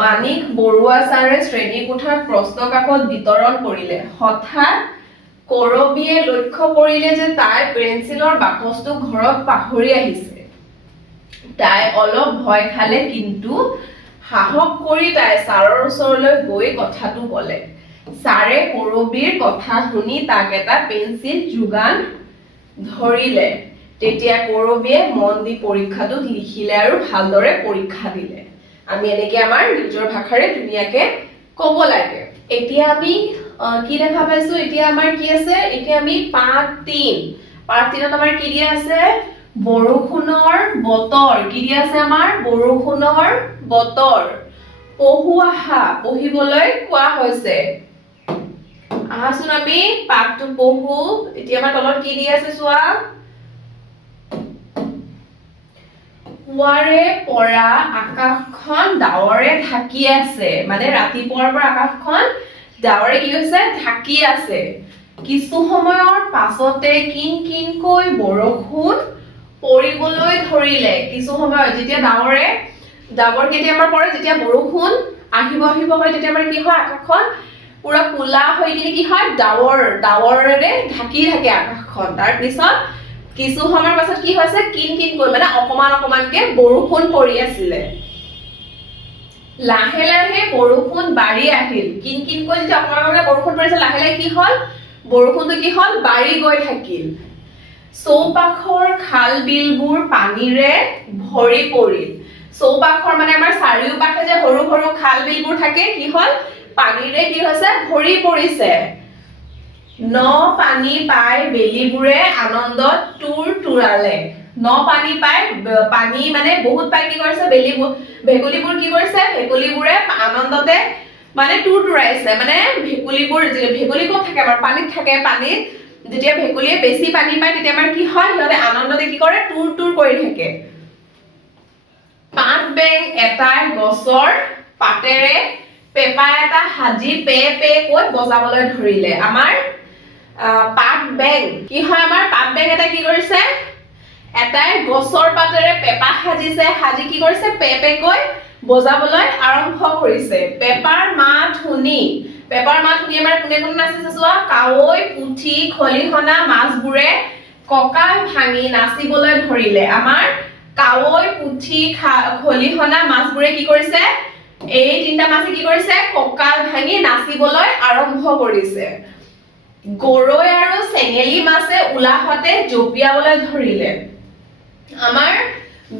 মানিক বৰুৱা ছাৰে শ্ৰেণীকোঠাত প্ৰশ্নকাকত বিতৰণ কৰিলে। হঠাৎ কৰবীয়ে লক্ষ্য কৰিলে যে তাই পেঞ্চিলৰ বাকচটো ঘৰত পাহৰি আহিছে। তাই অলপ ভয় খালে, কিন্তু সাহস কৰি তাই ছাৰৰ ওচৰলৈ গৈ কথাটো ক'লে। ছাৰে কৰবীৰ কথা শুনি তাক এটা পেঞ্চিল যোগান ধৰিলে। তেতিয়া কৰবীয়ে মন দি পৰীক্ষাটোত লিখিলে আৰু ভালদৰে পৰীক্ষা দিলে। আমি এনেকে আমাৰ নিজৰ ভাষাৰে ধুনীয়াকে ক'ব লাগে। এতিয়া আমি কি দেখা পাইছো? এতিয়া আমাৰ কি আছে? এতিয়া আমি পাঠ 3 ত আমাৰ কি দিয়া আছে? বৰষুণৰ বতৰ। কি দিয়া আছে আমাৰ? বৰষুণৰ বতৰ। পঢ়ো আহা, পঢ়িবলৈ কোৱা হৈছে। আহাচোন আমি পাঠটো পঢ়ো। এতিয়া আমাৰ তলত কি দিয়া আছে চোৱা। পুৱাৰে পৰা আকাশখন ডাৱৰে ঢাকি আছে। মানে ৰাতিপুৱাৰ পৰা আকাশখন ডাৱৰে কি হৈছে? ঢাকি আছে। কিছু সময়ৰ পাছতে কিন কিনকৈ বৰষুণ পৰিবলৈ ধৰিলে। কিছু সময়ত যেতিয়া ডাৱৰ কেতিয়া আমাৰ পৰে? যেতিয়া বৰষুণ আহিব হয়, তেতিয়া আমাৰ কি হয়? আকাশখন পুৰা কোলা হৈ কিনে কি হয়? ডাৱৰেৰে ঢাকি থাকে আকাশখন। তাৰ পিছত কিছু সময়ৰ পাছত কি হৈছে? কিন কিনকৈ মানে অকমানকে বৰষুণ পৰি আছিলে। লাহে লাহে বৰষুণ বাঢ়ি আহিল। কিন কিনকৈ যেতিয়া অকমানকে বৰষুণ পৰিছিল, লাহে লাহে কি হ'ল? বৰষুণটো কি হ'ল? বাঢ়ি গৈ থাকিল। চৌপাশৰ খাল বিলবোৰ পানীৰে ভৰি পৰিল। চৌপাশৰ মানে আমাৰ চাৰিওপাশে যে সৰু সৰু খাল বিলবোৰ থাকে, কি হ'ল? পানীৰে কি হৈছে? ভৰি পৰিছে। ন পানী পাই বেলিবোৰে আনন্দত তুৰ তুৰালে। ন পানী পাই, পানী মানে বহুত পাই কি কৰিছে? ভেকুলীবোৰ কি কৰিছে? ভেকুলীবোৰে আনন্দতে মানে তুৰ তুৰাইছে। মানে ভেকুলী ক'ত থাকে? আমাৰ পানীত থাকে। পানীত যেতিয়া ভেকুলীয়ে বেছি পানী পায়, তেতিয়া আমাৰ কি হয়? সিহঁতে আনন্দতে কি কৰে? তুৰ তুৰ কৰি থাকে। পাত বেং এটাই গছৰ পাতেৰে পেপা এটা সাজি পে পে কৈ বজাবলৈ ধৰিলে। আমাৰ পাত বেং কি হয়? আমাৰ পাত বেং এটা কি কৰিছে? এটাই গছৰ পাতেৰে পেপা সাজিছে। সাজি কি কৰিছে? পে পে কৈ বজাবলৈ আৰম্ভ কৰিছে। পেপাৰ মাত শুনি আমাৰ কোনে কোনে নাচিছে চোৱা। কাৱৈ, পুঠি, খলিহনা মাছবোৰে কঁকাল ভাঙি নাচিবলৈ ধৰিলে। আমাৰ কাৱৈ, পুঠি, খলিহনা মাছবোৰে কি কৰিছে? এই তিনিটা মাছে কি কৰিছে? কঁকাল ভাঙি নাচিবলৈ আৰম্ভ কৰিছে। গৰৈ আৰু চেঙেলী মাছে উলাহতে জঁপিয়াবলৈ ধৰিলে। আমাৰ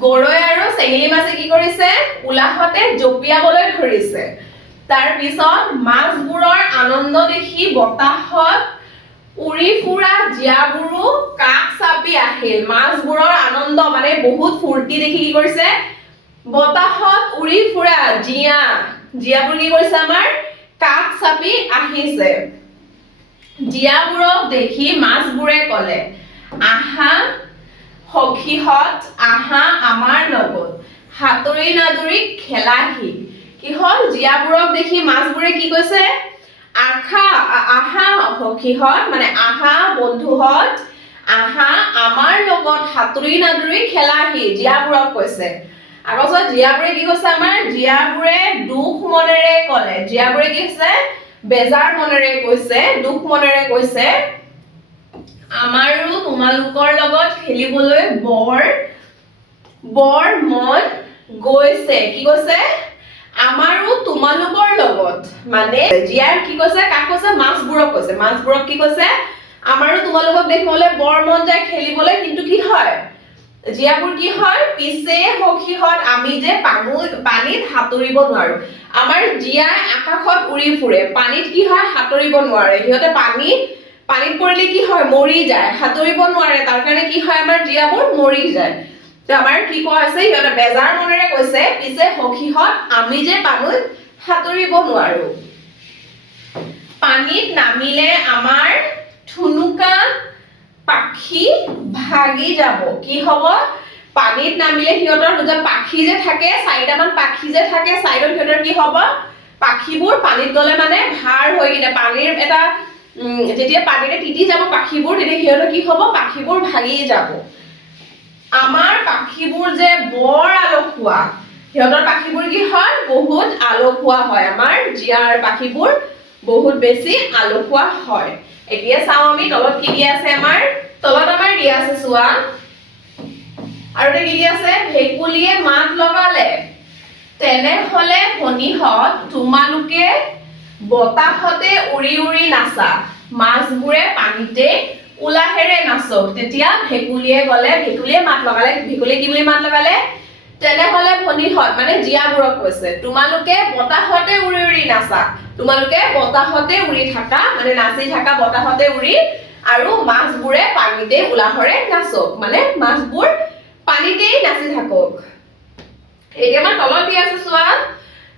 গৰৈ আৰু চেঙেলী মাছে কি কৰিছে? উলাহতে জঁপিয়াবলৈ ধৰিছে। তাৰ পিছত মাছবোৰৰ আনন্দ দেখি বতাহত উৰি ফুৰা জীয়াবোৰো কাষ চাপি আহিল। মাছবোৰৰ আনন্দ মানে বহুত ফূৰ্তি দেখি কি কৰিছে? বতাহত উৰি ফুৰা জীয়াবোৰ কি কৰিছে? আমাৰ কাষ চাপি আহিছে। জীয়াবোৰক দেখি মাছবোৰে ক'লে, আহা সখীহঁত, আহা আমাৰ লগত সাঁতুৰি নাদুৰি খেলাহি। কি হ'ল? জীয়াবোৰক দেখি মাছবোৰে কি কৈছে? আহা সখীহঁত, মানে আহা বন্ধুহঁত, আহা আমাৰ লগত সাঁতুৰি নাদুৰি খেলাহি। জীয়াবোৰক কৈছে। আকৌ জীয়াবোৰে কি কৈছে? আমাৰ জীয়াবোৰে দুখ মনেৰে ক'লে। জীয়াবোৰে কি কৈছে? বেজাৰ মনেৰে কৈছে, দুখ মনেৰে কৈছে, আমাৰো তোমালোকৰ লগত খেলিবলৈ বৰ মন গৈছে। কি কৈছে? আমাৰো তোমালোকৰ লগত মানে জিয়াৰ কি কৈছে কাক কৈছে মাছবোৰক কি কৈছে আমাৰো তোমালোকক দেখিবলৈ বৰ মন যায় খেলিবলৈ কিন্তু কি হয় জিয়াবোৰ কি হয় পিছে সখীহত আমি যে পানীত সাঁতুৰিব নোৱাৰো আমাৰ জিয়াই আকাশত উৰি ফুৰে পানীত কি হয় সাঁতুৰিব নোৱাৰে সিহঁতে পানীত পৰিলে কি হয় মৰি যায় সাঁতুৰিব নোৱাৰে তাৰ কাৰণে কি হয় আমাৰ জিয়াবোৰ মৰি যায় তো আমাৰ কি কোৱা আছে সিহঁতে বেজাৰ মনেৰে কৈছে পিছে সখীহত আমি যে পানীত সাঁতুৰিব নোৱাৰো পানীত নামিলে আমাৰ ঠুনুকা পাখি ভাগি যাব কি হ'ব পানীত নামিলে সিহঁতৰ দুটা পাখি যে থাকে চাৰিটামান পাখি যে থাকে সাইডত সিহঁতৰ কি হ'ব পাখিবোৰ পানীত গলে মানে ভাৰ হৈ কিনে পানীৰ এটা যেতিয়া পানীৰে তিতি যাব পাখিবোৰ তেতিয়া সিহঁতৰ কি হ'ব পাখিবোৰ ভাগি যাব আমাৰ পাখিবোৰ যে বৰ আলসুৱা সিহঁতৰ পাখিবোৰ কি হয় বহুত আলসুৱা হয় আমাৰ জিয়াৰ পাখিবোৰ বহুত বেছি আলসুৱা হয় এতিয়া চাও আমি তলত কি দিয়া আছে আমাৰ তলত আমাৰ দিয়া আছে চোৱা আৰু এটা কি দিয়া আছে ভেকুলিয়ে মাত লগালে তেনেহলে ভনীহত তোমালোকে বতাহতে উৰি উৰি নাচা মাছবোৰে পানীতে উলাহেৰে নাচক তেতিয়া ভেকুলিয়ে মাত লগালে ভেকুলিয়ে কি বুলি মাত লগালে তেনেহলে ভনীহত মানে জিয়াবোৰক কৈছে তোমালোকে বতাহতে উৰি উৰি নাচা তোমালোকে বতাহতে উৰি থাকা মানে নাচি থাকা বতাহতে উৰি আৰু মাছবোৰে পানীতে উলাহৰে নাচক মানে মাছবোৰ পানীতেই নাচি থাকক এতিয়া আমাৰ তলত দিয়া আছে চোৱা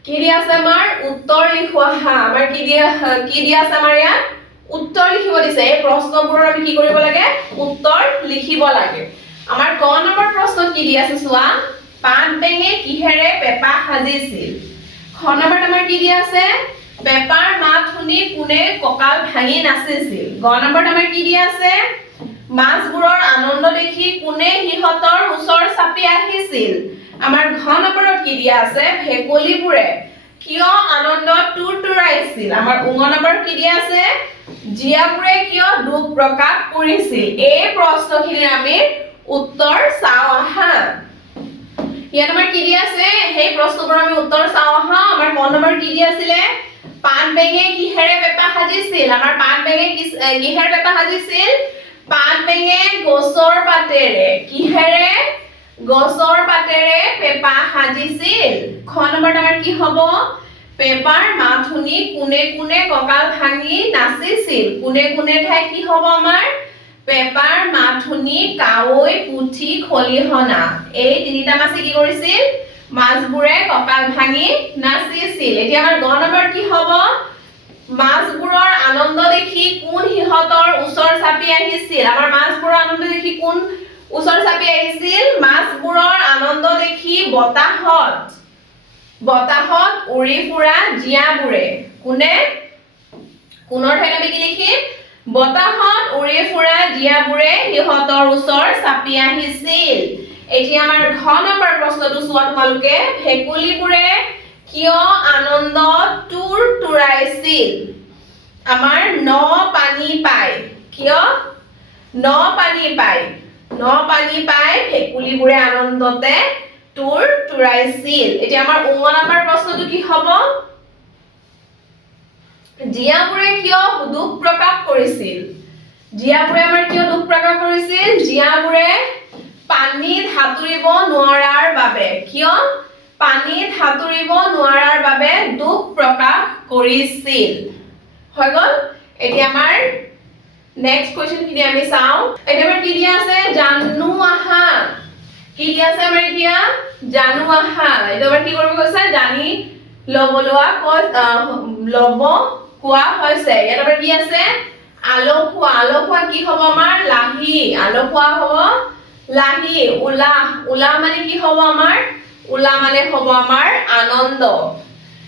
কি দিয়া আছে আমাৰ উত্তৰ লিখোৱা আমাৰ কি দিয়া আছে আমাৰ ইয়াত উত্তৰ লিখিব দিছে এই প্ৰশ্নবোৰৰ আমি কি কৰিব লাগে উত্তৰ লিখিব লাগে আমাৰ ক নম্বৰ প্ৰশ্ন কি দিয়া আছে চোৱা পাত বেঙে কিহেৰে পেপা সাজিছিল খ নম্বৰত আমাৰ কি দিয়া আছে পেপাৰ মাত শুনি কোনে কঁকাল ভাঙি নাচিছিল গ নম্বৰত আমাৰ কি দিয়া আছে মাছবোৰৰ আনন্দ দেখি কোনে সিহঁতৰ ওচৰ চাপি আহিছিল আমাৰ ঘ নম্বৰত কি দিয়া আছে ভেকুলীবোৰে কিয় আনন্দত তুৰতুৰাইছিল আমাৰ উঙ নম্বৰত কি দিয়া আছে জিয়াবোৰে কিয় দুখ প্ৰকাশ কৰিছিল এই প্ৰশ্নখিনিৰ আমি উত্তৰ চাও আহা ইয়াত আমাৰ কি দিয়া আছে সেই প্ৰশ্নবোৰ আমি উত্তৰ চাও আহা আমাৰ ক নম্বৰ কি দিয়া আছিল পাত বেঙে কিহেৰে পেপা সাজিছিল আমাৰ পাত বেঙে কিহেৰে পেপা সাজিছিল পাত বেঙে গছৰ পাতেৰে কিহেৰে গছৰ পাতেৰে পেপা সাজিছিল খ নম্বৰত আমাৰ কি হ'ব পেপাৰ মাত শুনি কোনে কোনে কঁকাল ভাঙি নাচিছিল কোনে ঠাই কি হ'ব আমাৰ পেপাৰ মাত শুনি কাৱৈ পুঠি খলিহনা এই তিনিটা মাছে কি কৰিছিল মাছবোৰে কঁকাল ভাঙি নাচিছিল এতিয়া আমাৰ গ নম্বৰ কি হ'ব মাছবোৰৰ আনন্দ দেখি কোন সিহঁতৰ ওচৰ চাপি আহিছিল আমাৰ মাছবোৰৰ আনন্দ দেখি কোন ওচৰ চাপি আহিছিল মাছবোৰৰ আনন্দ দেখি বতাহত উৰি ফুৰা জিয়াবোৰে কোনৰ ঠাইত আমি কি লিখিম বতাহত উৰি ফুৰা জিয়াবোৰে সিহঁতৰ ওচৰ চাপি আহিছিল এতিয়া আমাৰ ঘ নম্বৰ প্ৰশ্নটো চোৱা তোমালোকে ভেকুলীবোৰে কিয় আনন্দত তুৰতুৰাইছিল আমাৰ ন পানী পায় কিয় ন পানী পায় ভেকুলীবোৰে আনন্দতে তুৰতুৰাইছিল এতিয়া আমাৰ উঙ নম্বৰ প্ৰশ্নটো কি হ'ব জিয়াবোৰে কিয় দুখ প্ৰকাশ কৰিছিল জিয়াবোৰে আমাৰ কিয় দুখ প্ৰকাশ কৰিছিল জিয়াবোৰে পানীত সাঁতুৰিব নোৱাৰাৰ বাবে কিয় পানীত সাঁতুৰিব নোৱাৰাৰ বাবে দুখ প্ৰকাশ কৰিছিল হৈ গল এতিয়া আমাৰ নেক্সট কোৱেশ্চন খিনি আমি চাও এতিয়া আমাৰ কি দিয়া আছে জানু আহা কি দিয়া আছে আমাৰ এতিয়া জানু আহা এটা আমাৰ কি কৰিব কৈছে জানি লবলোৱা লব কোৱা হৈছে ইয়াত আমাৰ কি আছে আলসুৱা কি হ'ব আমাৰ লাহি আলসুৱা হ'ব লাহি উলা মানে কি হ'ব আমাৰ উলা মানে হ'ব আমাৰ আনন্দ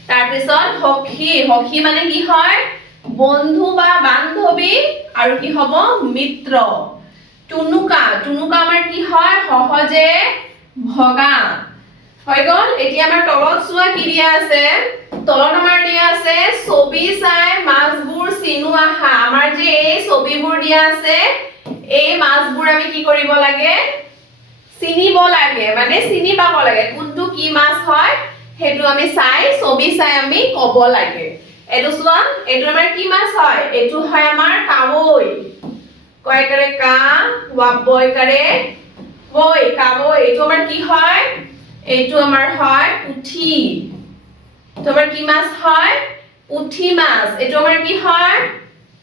তাৰ পিছত সখী মানে কি হয় বন্ধু বা বান্ধৱী আৰু কি হ'ব মিত্ৰ টুনুকা আমাৰ কি হয় সহজে ভগা হৈ গল এতিয়া আমাৰ তলত চোৱা কি দিয়া আছে তলত আমাৰ দিয়া আছে ছবি চাই মাছবোৰ চিনু আহা আমাৰ যে এই ছবিবোৰ দিয়া আছে এই মাছবোৰ আমি কি কৰিব লাগে চিনিব লাগে মানে চিনি পাব লাগে কোনটো কি মাছ হয় সেইটো আমি চাই ছবি চাই আমি ক'ব লাগে এইটো চোৱা এইটো আমাৰ কি মাছ হয় এইটো হয় আমাৰ কাৱৈ কয়কাৰে কা ওয়াবয়কাৰে বই কাৱৈ এইটো আমাৰ কি হয় এইটো আমাৰ হয় পুঠি এইটো আমাৰ কি মাছ হয় পুঠি মাছ এইটো আমাৰ কি হয়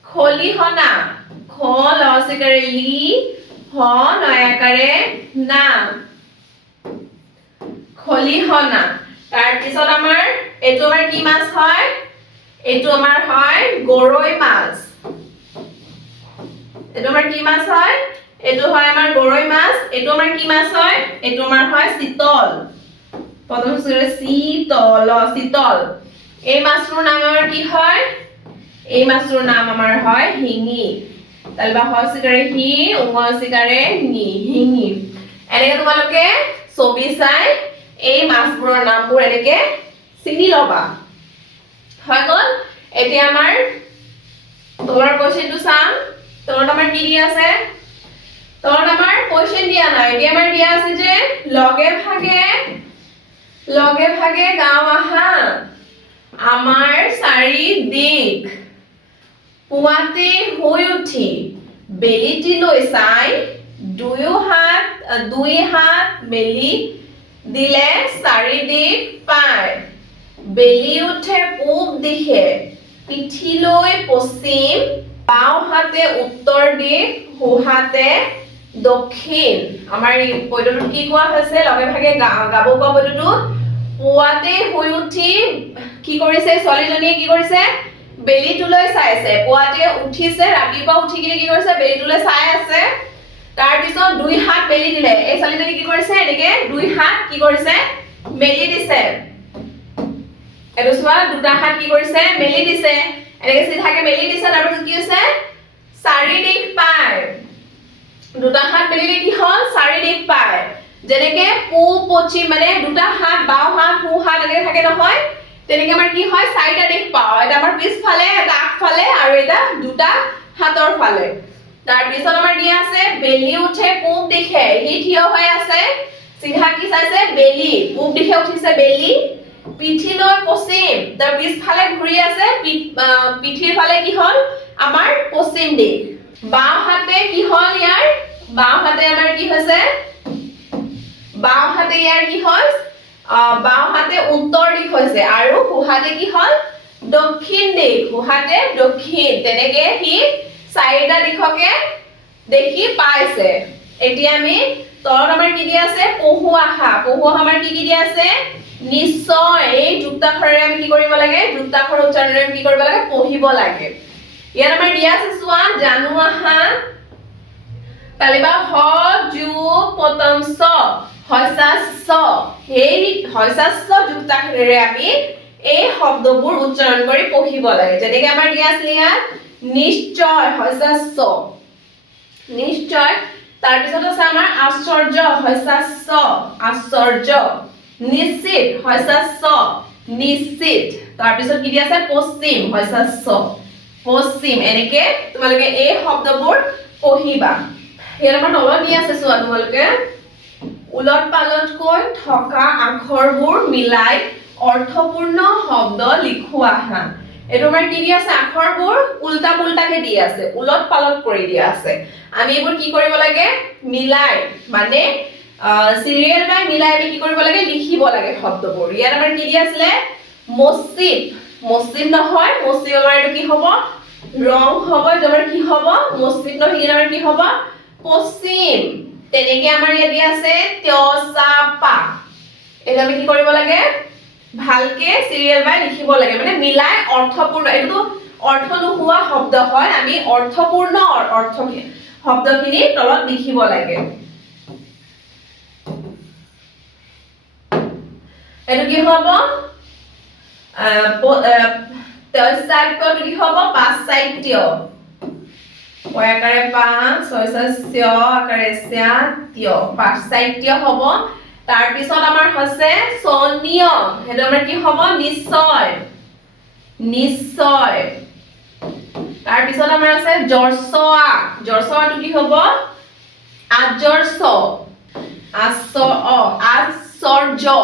খলিহনা খ লসিকাৰে লি হ নয়াকাৰে না খলিহনা তাৰ পিছত আমাৰ এইটো আমাৰ কি মাছ হয় এইটো আমাৰ হয় গৰৈ মাছ এইটো আমাৰ কি মাছ হয় এইটো হয় আমাৰ গৰৈ মাছ এইটো আমাৰ কি মাছ হয় এইটো আমাৰ হয় চিতল প্ৰথম চিতল এই মাছটোৰ নাম আমাৰ কি হয় এই মাছটোৰ নাম আমাৰ হয় শিঙি তালবা হসিকাৰে হি উমসিকাৰে নি শিঙি এনেকে তোমালোকে ছবি চাই এই মাছবোৰৰ নামবোৰ এনেকে চিনি লবা হৈ গল এতিয়া আমাৰ তলৰ কোৱেশ্চনটো চাম তলত আমাৰ কি দিয়া আছে তলত আমাৰ কোৱেশ্চন দিয়া নাই এতিয়া আমাৰ দিয়া আছে যে লগে ভাগে গাঁও আহা আমাৰ চাৰি দিক পুৱাতে হৈ উঠি বেলিটিলৈ চাই দুই হাত মেলি দিলে চাৰি দিক পায় বেলি উঠে পূব দিশে পিঠিলৈ পশ্চিম বাওঁ হাতে উত্তৰ দিশ সোঁহাতে দক্ষিণ আমাৰ এই পদ্যটো কি কোৱা হৈছে লগে ভাগে গাব কোৱা পদ্যটো পুৱাতে শুই উঠি কি কৰিছে ছোৱালীজনীয়ে কি কৰিছে বেলিটোলৈ চাইছে পুৱাতে উঠিছে ৰাতিপুৱা উঠি কিনে কি কৰিছে বেলিটোলৈ চাই আছে তাৰ পিছত দুই হাত মেলি দিলে এই ছোৱালীজনী কি কৰিছে এনেকে দুই হাত কি কৰিছে মেলি দিছে এটো চোৱা দুটা হাত কি কৰিছে মেলি দিছে এনেকে সিধাকে মেলি দিছে তাৰ পিছত কি হৈছে চাৰি দিশ পায় দুটা হাত মেলিলে কি হল চাৰি দিশ পায় যেনেকে পূব পশ্চিম মানে দুটা হাত বাওঁ হাত সোঁ হাত এনেকে থাকে নহয় তেনেকে আমাৰ কি হয় চাৰিটা দিশ পাওঁ এটা আমাৰ পিছফালে এটা আগফালে আৰু এটা দুটা হাতৰ ফালে তাৰ পিছত আমাৰ দিয়া আছে বেলি উঠে পূব দিশে হি থিয় হৈ আছে সিধা কি চাইছে বেলি পূব দিশে উঠিছে বেলি পিঠিলৈ পশ্চিম তাৰ পিছফালে ঘূৰি আছে পিঠিৰ ফালে কি হল আমাৰ পশ্চিম দিশ বাওঁ হাতে কি হল ইয়াৰ বাওঁ হাতে আমাৰ কি হৈছে বাওঁ হাতে ইয়াৰ কি হল বাওঁ হাতে উত্তৰ দিশ হৈছে আৰু সোঁহাতে কি হল দক্ষিণ দিশ সোঁহাতে দক্ষিণ তেনেকে হি চাৰিটা দিশকে দেখি পাইছে এতিয়া আমি তলত আমাৰ কি দিয়া আছে পঢ়ুৱা আমাৰ কি দিয়া আছে নিশ্চয় এই যুক্তাক্ষৰেৰে আমি কি কৰিব লাগে যুক্তাক্ষৰ উচ্চাৰণেৰে কি কৰিব লাগে পঢ়িব লাগে ইয়াত আমাৰ দিয়া আছে চোৱা জানু আহা তালিবা হ জু পতম স হস্যাস্য এই হস্যাস্য যুক্তাক্ষৰেৰে আমি এই শব্দবোৰ উচ্চাৰণ কৰি পঢ়িব লাগে যেনেকৈ আমাৰ দিয়া আছে ইয়াত নিশ্চয় হস্যাস্য নিশ্চয় তাৰ পিছত আছে আমাৰ আশ্চৰ্য হস্যাস্য আশ্চৰ্য নিশ্চিত হস্যাস্য নিশ্চিত তাৰ পিছত কি দিয়া আছে পশ্চিম হস্যাস্য পশ্চিম এনেকে তোমালোকে এই শব্দবোৰ পঢ়িবা ইয়াৰ আমাৰ তলত দিয়া আছে চোৱা তোমালোকে উলট পালটকৈ থকা আখৰবোৰ মিলাই অৰ্থপূৰ্ণ শব্দ লিখোৱা এইটো আমাৰ কি দিয়া আছে আখৰবোৰ উল্টা পুল্টাকে দি আছে উলট পালট কৰি দিয়া আছে আমি এইবোৰ কি কৰিব লাগে মিলাই মানে সিৰিয়েল বাই মিলাই আমি কি কৰিব লাগে লিখিব লাগে শব্দবোৰ ইয়াত আমাৰ কি দিয়া আছিল মসজিদ নহয় মসজিদ আমাৰ এইটো কি হ'ব ৰং হ'ব এইটো আমাৰ কি হ'ব মসজিদ নহয় আমাৰ কি হ'ব পশ্চিম তেনেকে আমাৰ ইয়াত দিয়া আছে তেজপা এটা আমি কি কৰিব লাগে ভালকে সিৰিয়েল বাই লিখিব লাগে মানে মিলাই অৰ্থপূৰ্ণ এটো অৰ্থ নোহোৱা শব্দ হয় আমি অৰ্থপূৰ্ণ শব্দখিনি তলত লিখিব লাগে এটো কি হ'ব তৈসাক্য কি হ'ব পাশ্চাত্য পয়াকাৰে পা ছয়স্য আকাৰে স্যা ত্য পাশ্চাত্য হ'ব তাৰ পিছত আমাৰ হৈছে সনীয় হেটো আমাৰ কি হ'ব নিশ্চয় তাৰ পিছত আমাৰ আছে জৰসৱাটো কি হ'ব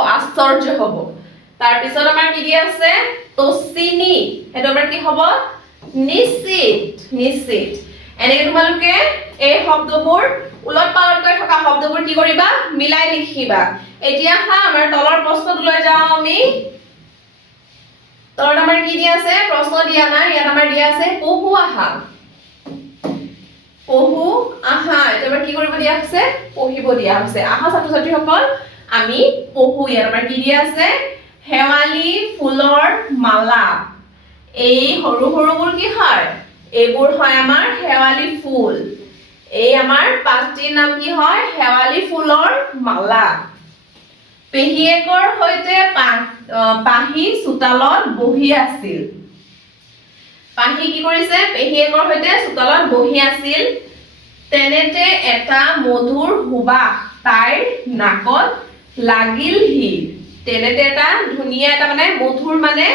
আশ্চৰ্য হ'ব তাৰ পিছত আমাৰ কি দিয়া আছে তচিনী সেইটো আমাৰ কি হ'ব নিশ্চিত নিশ্চিত এনেকৈ তোমালোকে এই শব্দবোৰ উলট পালটকৈ থকা শব্দবোৰ কি কৰিবা মিলাই লিখিবা এতিয়া হা আমাৰ তলৰ প্ৰশ্নটোলৈ যাওঁ আমি তলত আমাৰ কি দিয়া আছে প্ৰশ্ন দিয়া নাই ইয়াত আমাৰ দিয়া আছে পহু আহা এতিয়া আমাৰ কি কৰিব দিয়া আছে পঢ়িব দিয়া আছে আহা ছাত্ৰ ছাত্ৰীসকল আমি পহু ইয়াত আমাৰ কি দিয়া আছে শেৱালি ফুলৰ মালা এই সৰু সৰুবোৰ কি হয় এইবোৰ হয় আমাৰ শেৱালি ফুল এই আমাৰ পাঁচটিৰ নাম কি হয় শেৱালি ফুলৰ মালা পেহীয়েকৰ সৈতে পাহি চোতালত বহি আছিল পাহি কি কৰিছে পেহীয়েকৰ সৈতে চোতালত বহি আছিল তেনেতে এটা মধুৰ সুবাস তাইৰ নাকত লাগিলহি তেনেতে এটা ধুনীয়া এটা মানে মধুৰ মানে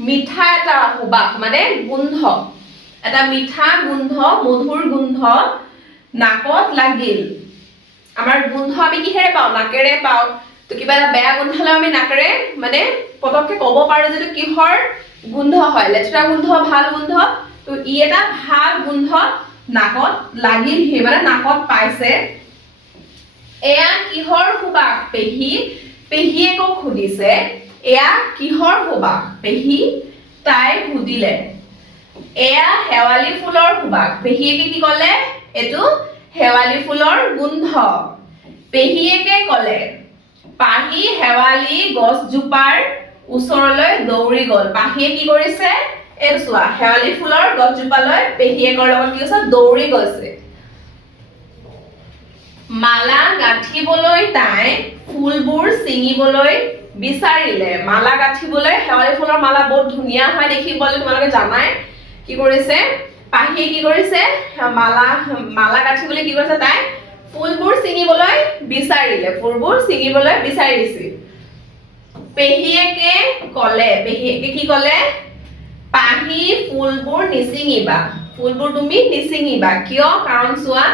মিঠা এটা সুবাস মানে গোন্ধ এটা মিঠা গোন্ধ মধুৰ গোন্ধ নাকত লাগিল আমাৰ গোন্ধ আমি কিহেৰে পাওঁ নাকেৰে পাওঁ তো কিবা এটা বেয়া গোন্ধ হলে আমি নাকেৰে মানে পটককে ক'ব পাৰো যে কিহৰ গোন্ধ হয় লেতেৰা গোন্ধ ভাল গোন্ধ তো ই এটা ভাল গোন্ধ নাকত লাগিলহি মানে নাকত পাইছে এয়া কিহৰ সুবাস পেহীয়েকক সুধিছে এয়া কিহৰ সুবাস পেহী তাই সুধিলে এয়া শেৱালি ফুলৰ সুবাস পেহীয়েকে কি ক'লে এটো শেৱালি ফুলৰ গোন্ধ পেহীয়েকে ক'লে পাহি শেৱালি গছজোপাৰ ওচৰলৈ দৌৰি গ'ল পাহিয়ে কি কৰিছে এই চোৱা শেৱালি ফুলৰ গছজোপালৈ পেহীয়েকৰ লগত কি হৈছে দৌৰি গৈছে মালা গাঁঠিবলৈ তাই ফুলবোৰ ছিঙিবলৈ বিচাৰিলে মালা গাঁঠিবলৈ শেৱালি ফুলৰ মালা বহুত ধুনীয়া হয় দেখিবলৈ তোমালোকে জানাই কি কৰিছে পাহিয়ে কি কৰিছে মালা গাঁঠিবলৈ কি কৰিছে তাই ফুলবোৰ ছিঙিবলৈ বিচাৰিছিল পেহীয়েকে কি ক'লে পাহি ফুলবোৰ নিছিঙিবা তুমি নিছিঙিবা কিয় কাৰণ চোৱা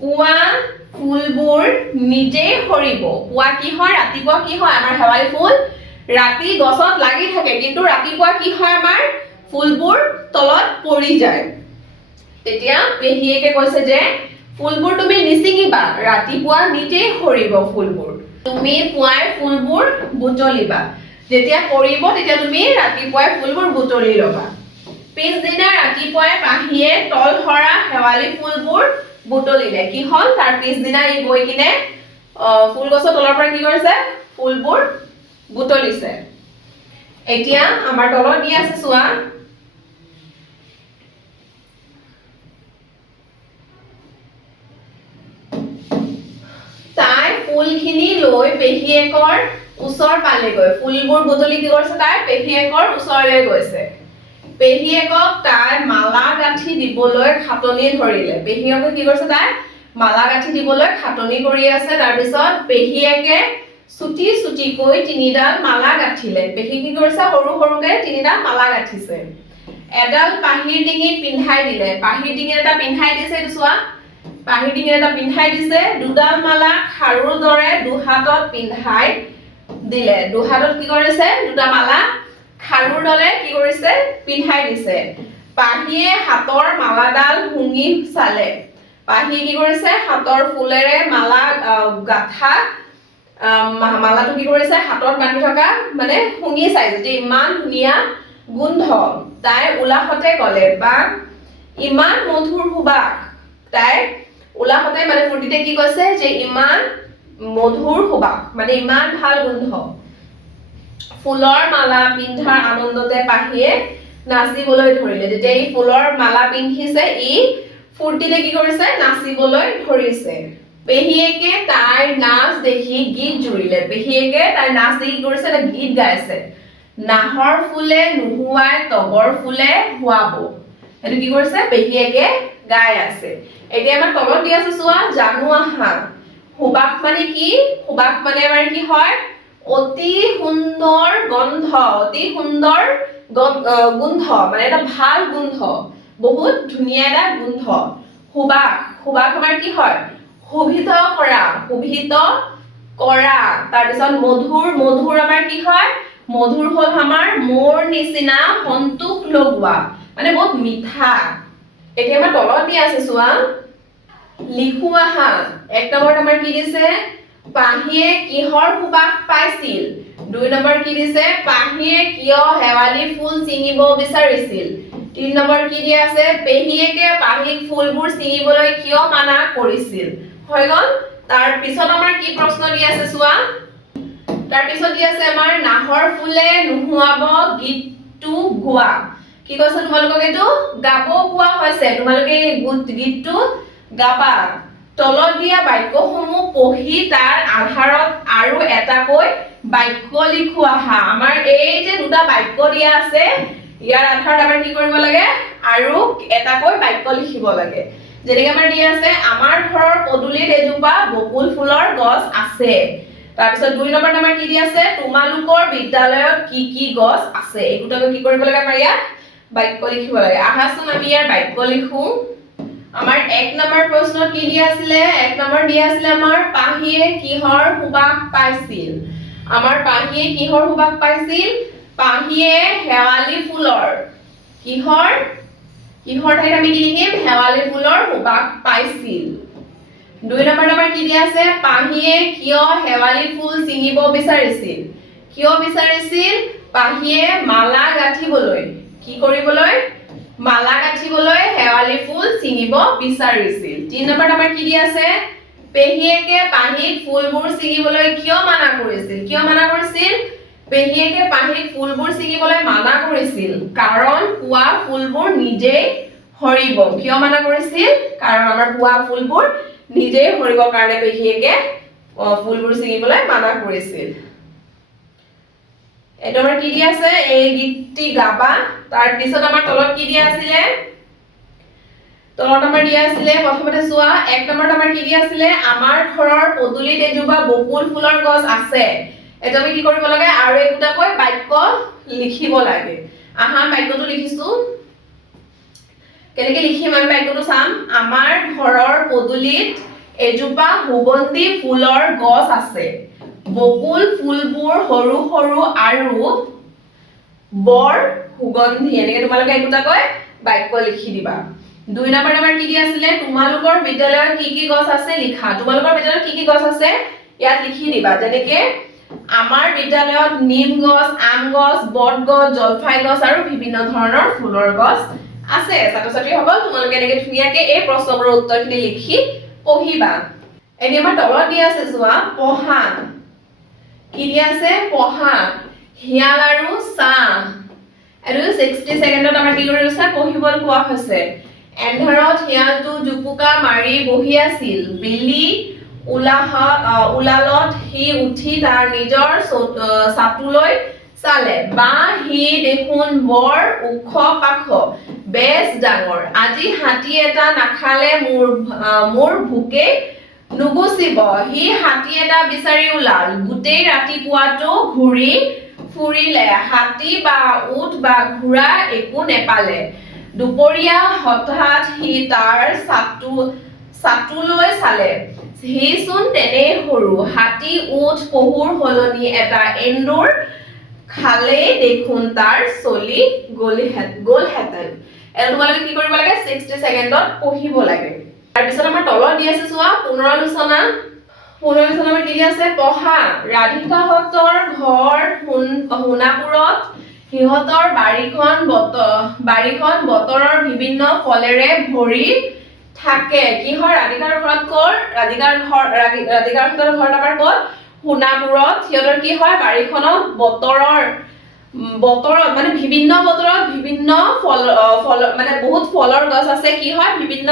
পুৱা ফুলবোৰ নিজেই সৰিব পুৱা কি হয় ৰাতিপুৱা কি হয় আমাৰ শেৱালি ফুল ৰাতি গছত লাগি থাকে কিন্তু ৰাতিপুৱা কি হয় আমাৰ ফুলবোৰ তলত পৰি যায় তেতিয়া পেহীয়েকে কৈছে যে ফুলবোৰ তুমি নিছিঙিবা ৰাতিপুৱা নিজেই সৰিব ফুলবোৰ তুমি পুৱাই ফুলবোৰ বুটলিবা যেতিয়া পৰিব তেতিয়া তুমি ৰাতিপুৱাই ফুলবোৰ বুটলি ল'বা পিছদিনা ৰাতিপুৱাই পাহিয়ে তল সৰা শেৱালি ফুলবোৰ বুটলিলে কি হ'ল তাৰ পিছদিনা ই গৈ কিনে ফুল গছৰ তলৰ পৰা কি কৰিছে ফুলবোৰ বুটলিছে এতিয়া আমাৰ তলত দি আছে চোৱা তাই ফুলখিনি লৈ পেহীয়েকৰ ওচৰ পালেগৈ ফুলবোৰ বুটলি কি কৰিছে তাই পেহীয়েকৰ ওচৰলৈ গৈছে পেহীয়েকক তাই মালা গাঁঠি দিবলৈ খাটনি ধৰিলে পেহীয়েকে কি কৰিছে তাই মালা গাঁঠি দিবলৈ খাটনি কৰি আছে তাৰ পিছত পেহীয়েকে চুটিকৈ তিনিডাল মালা গাঁঠিলে পেহী কি কৰিছে সৰু সৰুকে তিনিডাল মালা গাঁঠিছে এডাল পাহিৰ ডিঙিত পিন্ধাই দিলে পাহিৰ ডিঙিত এটা পিন্ধাই দিছে এইটো চোৱা পাহিৰ ডিঙিত এটা পিন্ধাই দিছে দুডাল মালা খাৰুৰ দৰে দুহাতত পিন্ধাই দিলে দুহাতত কি কৰিছে দুটা মালা খাৰুৰ দৰে কি কৰিছে পিন্ধাই দিছে পাহিয়ে হাতৰ মালাডাল শুঙি চালে পাহিয়ে কি কৰিছে হাতৰ ফুলেৰে মালা গাঁঠা মালাটো কি কৰিছে হাতত বান্ধি থকা মানে শুঙি চাইছে যে ইমান ধুনীয়া গোন্ধ তাই উলাহতে ক'লে বা ইমান মধুৰ সুবাস তাই উলাহতে মানে ফূৰ্তিতে কি কৈছে যে ইমান মধুৰ সুবাস মানে ইমান ভাল গোন্ধ ফুলৰ মালা পিন্ধাৰ আনন্দতে পাহিয়ে নাচিবলৈ ধৰিলে যেতিয়া ই ফুলৰ মালা পিন্ধিছে ই ফূৰ্তিতে কি কৰিছে নাচিবলৈ ধৰিছে পেহীয়েকে তাইৰ নাচ দেখি গীত জুৰিলে পেহীয়েকে তাইৰ নাচ দেখি কি কৰিছে এটা গীত গাইছে নাহৰ ফুলে নুহুৱাই তগৰ ফুলে হুৱাব এইটো কি কৰিছে পেহীয়েকে গাই আছে এতিয়া আমাৰ তলত দি আছে চোৱা জানো আহা সুবাস মানে কি সুবাস মানে আমাৰ কি হয় অতি সুন্দৰ গোন্ধ মানে এটা ভাল গোন্ধ বহুত ধুনীয়া এটা গোন্ধ সুবাস আমাৰ কি হয় শোভিত কৰা তাৰ পিছত মধুৰ আমাৰ কি হয় মধুৰ হ'ল আমাৰ মোৰ নিচিনা সন্তোষ লগোৱা মানে বহুত মিঠা এতিয়া আমাৰ তলত দিয়া আছে চোৱা লিখো আহা এক নম্বৰত আমাৰ কি দিছে পাহিয়ে কিহৰ সুবাস পাইছিল দুই নম্বৰ কি দিছে পাহিয়ে কিয় হেৱালি ফুল চিঙিব বিচাৰিছিল তিন নম্বৰ কি দিয়া আছে পেহিয়েকে পাহিক ফুলবোৰ চিঙিবলৈ কিয় মানা কৰিছিল হৈ গ'ল তাৰ পিছত আমাৰ কি প্ৰশ্ন দিয়া আছে চোৱা তাৰ পিছত দিয়া আছে আমাৰ নাহৰ ফুলে নুহুৱাব গীতটো গোৱা কি কৈছে তোমালোকক এইটো গাব কোৱা হৈছে তোমালোকে গীতটো গাবা তলত দিয়া বাক্যসমূহ পঢ়ি তাৰ আধাৰত আৰু এটাকৈ বাক্য লিখো আহা আমাৰ এই যে দুটা বাক্য দিয়া আছে ইয়াৰ আধাৰত আমাৰ কি কৰিব লাগে আৰু এটাকৈ বাক্য লিখিব লাগে যেনেকৈ আমাৰ দিয়া আছে আমাৰ ঘৰৰ পদূলিত এজোপা বকুল ফুলৰ গছ আছে তাৰপিছত দুই নম্বৰত আমাৰ কি দিয়া আছে তোমালোকৰ বিদ্যালয়ত কি গছ আছে এই দুটাকৈ কি কৰিব লাগে আমাৰ ইয়াত বাক্য লিখিব লাগে আহাচোন আমি ইয়াৰ বাক্য লিখো আমাৰ এক নম্বৰ প্ৰশ্ন কি দিয়া আছিল এক নম্বৰ দিয়া আছিল আমাৰ পাহিয়ে কিহৰ সুবাস পাইছিল আমাৰ পাহিয়ে কিহৰ সুবাস পাইছিল পাহিয়ে হেৱালি ফুলৰ কিহৰ ঠাইত আমি কি লিখিম হেৱালি ফুলৰ সুবাস পাইছিল দুই নম্বৰত আমাৰ কি দিয়া আছে পাহিয়ে কিয় হেৱালি ফুল চিঙিব বিচাৰিছিল পাহিয়ে মালা গাঁঠিবলৈ কি কৰিবলৈ মালা গাঁঠিবলৈ হেৱালি ফুল চিঙিব বিচাৰিছিল তিন নম্বৰত আমাৰ কি দিয়া আছে পেহিয়েকে পাহিক ফুলবোৰ চিঙিবলৈ কিয় মানা কৰিছিল পেহিয়েকে পাহিক ফুলবোৰ চিঙিবলৈ মানা কৰিছিল কাৰণ পুৱা ফুলবোৰ নিজেই সৰিব কিয় মানা কৰিছিল কাৰণ আমাৰ পুৱা ফুলবোৰ নিজেই সৰিবৰ কাৰণে পেহিয়েকে ফুলবোৰ চিঙিবলৈ মানা কৰিছিল এটা আমাৰ কি দিয়া আছে এই গীতটি গাবা তাৰ পিছত আমাৰ তলত কি দিয়া আছিল তলত আমাৰ দিয়া আছিল প্ৰথমতে চোৱা এক নম্বৰত আমাৰ কি দিয়া আছিল আমাৰ ঘৰৰ পদূলিত এজোপা বকুল ফুলৰ গছ আছে এটা আমি কি কৰিব লাগে আৰু একোটাকৈ বাক্য লিখিব লাগে আহা বাক্যটো লিখিছো কেনেকৈ লিখিম আমি বাক্যটো চাম আমাৰ ঘৰৰ পদূলিত এজোপা সুগন্ধি ফুলৰ গছ আছে বকুল ফুলবোৰ সৰু সৰু আৰু বৰ সুগন্ধি এনেকৈ তোমালোকে একোটাকৈ বাক্য লিখি দিবা দুই নম্বৰত আমাৰ কি দিয়া আছিল তোমালোকৰ বিদ্যালয়ত কি গছ আছে লিখা তোমালোকৰ বিদ্যালয়ত কি গছ আছে ইয়াত লিখি দিবা যেনেকৈ আমাৰ বিদ্যালয়ত নিম গছ আম গছ বট গছ জলফাই গছ আৰু বিভিন্ন ধৰণৰ ফুলৰ গছ আছে ছাত্ৰ ছাত্ৰীসকল তোমালোকে এনেকৈ ধুনীয়াকৈ এই প্ৰশ্নবোৰৰ উত্তৰখিনি লিখি পঢ়িবা এতিয়া আমাৰ তলত দিয়া আছে চোৱা পঢ়া কি দিয়া আছে পঢ়া হিয়াল আৰু চাহ আৰু 60 ছেকেণ্ডত আমাৰ কি কৰি আছে পঢ়িবলৈ কোৱা হৈছে এন্ধাৰত হিয়ালটো জুপুকা মাৰি বহি আছিল বিলি উলালত সি উঠি তাৰ নিজৰ চাটুলৈ চালে বা সি দেখোন বৰ ওখ পাখ বেছ ডাঙৰ আজি হাতী এটা নাখালে মোৰ ভোকে নুগুচিব সি হাতী এটা বিচাৰি ওলাল গোটেই ৰাতিপুৱাটো ঘূৰি ফুৰিলে হাতী বা উট বা ঘোঁৰা একো নেপালে দুপৰীয়া হঠাৎ সি তাৰ চাটুলৈ চালে সি চোন তেনে সৰু হাতী উঠ পহুৰ সলনি এটা এন্দুৰ খালে দেখোন তাৰ চলি গ'লহেঁতেন তোমালোকে কি কৰিব লাগে 60 ছেকেণ্ডত পঢ়িব লাগে তাৰপিছত আমাৰ তলত দি আছে চোৱা পুনৰালোচনা আমাৰ কি আছে পঢ়া ৰাধিকাহঁতৰ ঘৰ সোণাপুৰত সিহঁতৰ বাৰীখন বতৰৰ বিভিন্ন ফলেৰে ভৰি থাকে কি হয় ৰাধিকাৰ ঘৰত ক'ৰ ৰাধিকাহঁতৰ ঘৰত আমাৰ ক'ত সোণাপুৰত সিহঁতৰ কি হয় বাৰীখনত বতৰত মানে বিভিন্ন বতৰত বিভিন্ন ফল মানে বহুত ফলৰ গছ আছে কি হয় বিভিন্ন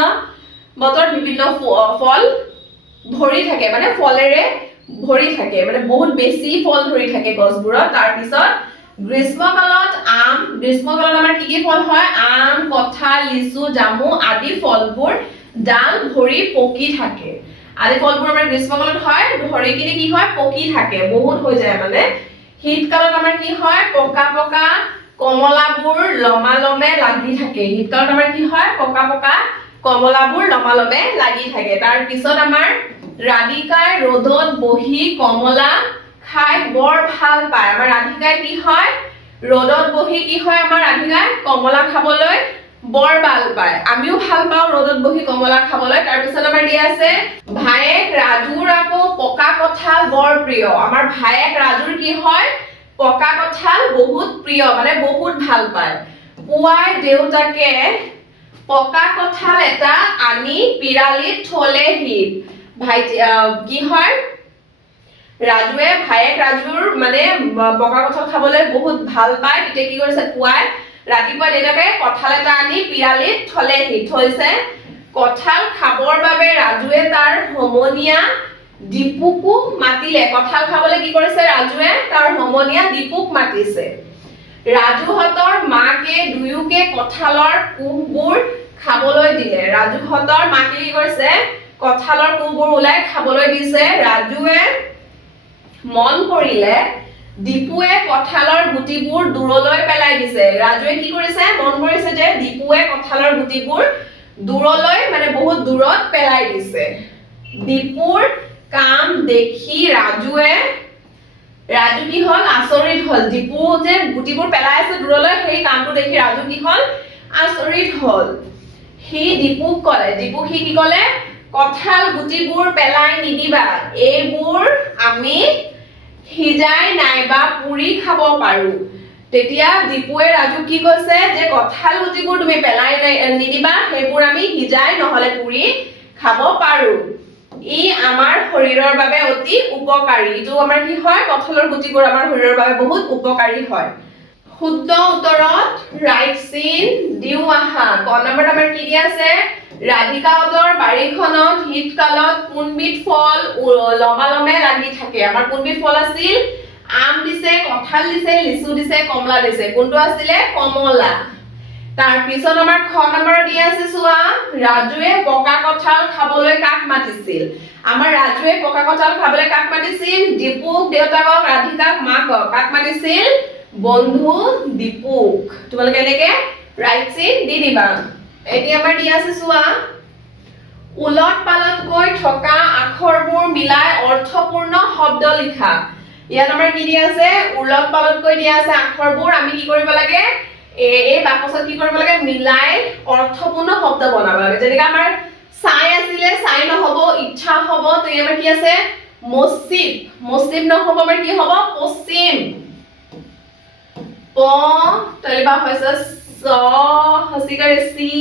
বতৰত বিভিন্ন ফল ভৰি থাকে মানে ফলেৰে ভৰি থাকে মানে বহুত বেছি ফল ধৰি থাকে গছবোৰত তাৰ পিছত গ্ৰীষ্মকালত আমাৰ কি ফল হয় আম কঁঠাল লিচু জামু আদি ফলবোৰ ডাল ভৰি পকি থাকে আদি ফলবোৰ আমাৰ গ্ৰীষ্মকালত হয় ধৰি কিনে কি হয় পকি থাকে বহুত হৈ যায় মানে শীতকালত আমাৰ কি হয় পকা পকা কমলাবোৰ লমালমে লাগি থাকে শীতকালত আমাৰ কি হয় পকা পকা কমলাবোৰ লমালমে লাগি থাকে তাৰ পিছত আমাৰ ৰাধিকাই ৰ'দত বহি কমলা খাই বৰ ভাল পায় আমাৰ ৰাধিকাই কি হয় ৰ'দত বহি কি হয় আমাৰ ৰাধিকাই কমলা খাবলৈ বৰ ভাল পায় আমিও ভাল পাওঁ ৰ'দত বহি কমলা খাবলৈ তাৰ পিছত আমাৰ দিয়া আছে ভায়েক ৰাজুৰ আকৌ পকা কঁঠাল বৰ প্ৰিয় আমাৰ ভায়েক ৰাজুৰ কি হয় পকা কঁঠাল বহুত প্ৰিয় মানে বহুত ভাল পায় পুৱাই দেউতাকে পকা কঁঠাল এটা আনি পিৰালিত থলেহি ভাইটি কি হয় ৰাজুৱে ভায়েক ৰাজুৰ মানে পকা কঁঠাল খাবলৈ বহুত ভাল পায় তেতিয়া কি কৰিছে পুৱাই ৰাতিপুৱা দেউতাকে কঁঠাল এটা আনি পিৰালিত থলেহি থৈছে কঁঠাল খাবৰ বাবে ৰাজুৱে তাৰ সমনীয়া দীপুকো মাতিলে কঁঠাল খাবলৈ কি কৰিছে ৰাজুৱে তাৰ সমনীয়া দীপুক মাতিছে ৰাজুহঁতৰ মাকে দুয়োকে কঁঠালৰ কুহবোৰ খাবলৈ দিলে ৰাজুহঁতৰ মাকে কি কৰিছে কঁঠালৰ কুহবোৰ ওলাই খাবলৈ দিছে ৰাজুৱে মন কৰিলে দীপুৱে কঁঠালৰ গুটিবোৰ দূৰলৈ পেলাই দিছে ৰাজুৱে কি কৰিছে মন কৰিছে যে দীপুৱে কঁঠালৰ গুটিবোৰ দূৰলৈ মানে বহুত দূৰত পেলাই দিছে দীপুৰ কাম দেখি ৰাজু কি হল আচৰিত হল দীপু যে গুটিবোৰ পেলাই আছে দূৰলৈ সেই কামটো দেখি ৰাজু কি হল আচৰিত হল সি দীপুক ক'লে দীপুক সি কি ক'লে কঁঠাল গুটিবোৰ পেলাই নিদিবা এইবোৰ আমি সিজাই নাইবা পুৰি খাব পাৰো তেতিয়া দীপুৱে ৰাজু কি কৈছে যে কঁঠাল গুটিবোৰ তুমি পেলাই নিদিবা সেইবোৰ আমি সিজাই নহলে পুৰি খাব পাৰো ই আমাৰ শৰীৰৰ বাবে অতি উপকাৰী ইটো আমাৰ কি হয় কঁঠালৰ গুটিবোৰ আমাৰ শৰীৰৰ বাবে বহুত উপকাৰী হয় শুদ্ধ উত্তৰত ৰাইট চিন দিও আহা ক নম্বৰত আমাৰ কি দিয়া আছে ৰাধিকাহঁতৰ বাৰীখনত শীতকালত কোনবিধ ফল লমালমে লাগি থাকে আমাৰ কোনবিধ ফল আছিল আম দিছে কঁঠাল দিছে লিচু দিছে কমলা দিছে কোনটো আছিলে কমলা তাৰ পিছত আমাৰ খ নম্বৰত দিয়া আছে চোৱা ৰাজুৱে পকা কঁঠাল খাবলৈ কাক মাতিছিল আমাৰ ৰাজুৱে পকা কঁঠাল খাবলৈ কাক মাতিছিল দীপুক দেউতাকক ৰাধিকাক মাকক কাক মাতিছিল বন্ধু দীপুক তোমালোকে এনেকে ৰাইট চিন দি দিবা এতিয়া আমাৰ দিয়া আছে চোৱা উলট পালটকৈ থকা আখৰবোৰ মিলাই অৰ্থপূৰ্ণ শব্দ লিখা ইয়াত আমাৰ কি দিয়া আছে উলট পালটকৈ দিয়া আছে আখৰবোৰ আমি কি কৰিব লাগে এই বাকচত কি কৰিব লাগে মিলাই অৰ্থপূৰ্ণ শব্দ বনাব লাগে যেনেকৈ আমাৰ চাই আছিলে চাই নহব ইচ্ছা হ'ব তো আমাৰ কি আছে মসজিদ মসজিদ নহব আমাৰ কি হ'ব পশ্চিম প তলিবা হৈছে স হসিকাৰে সি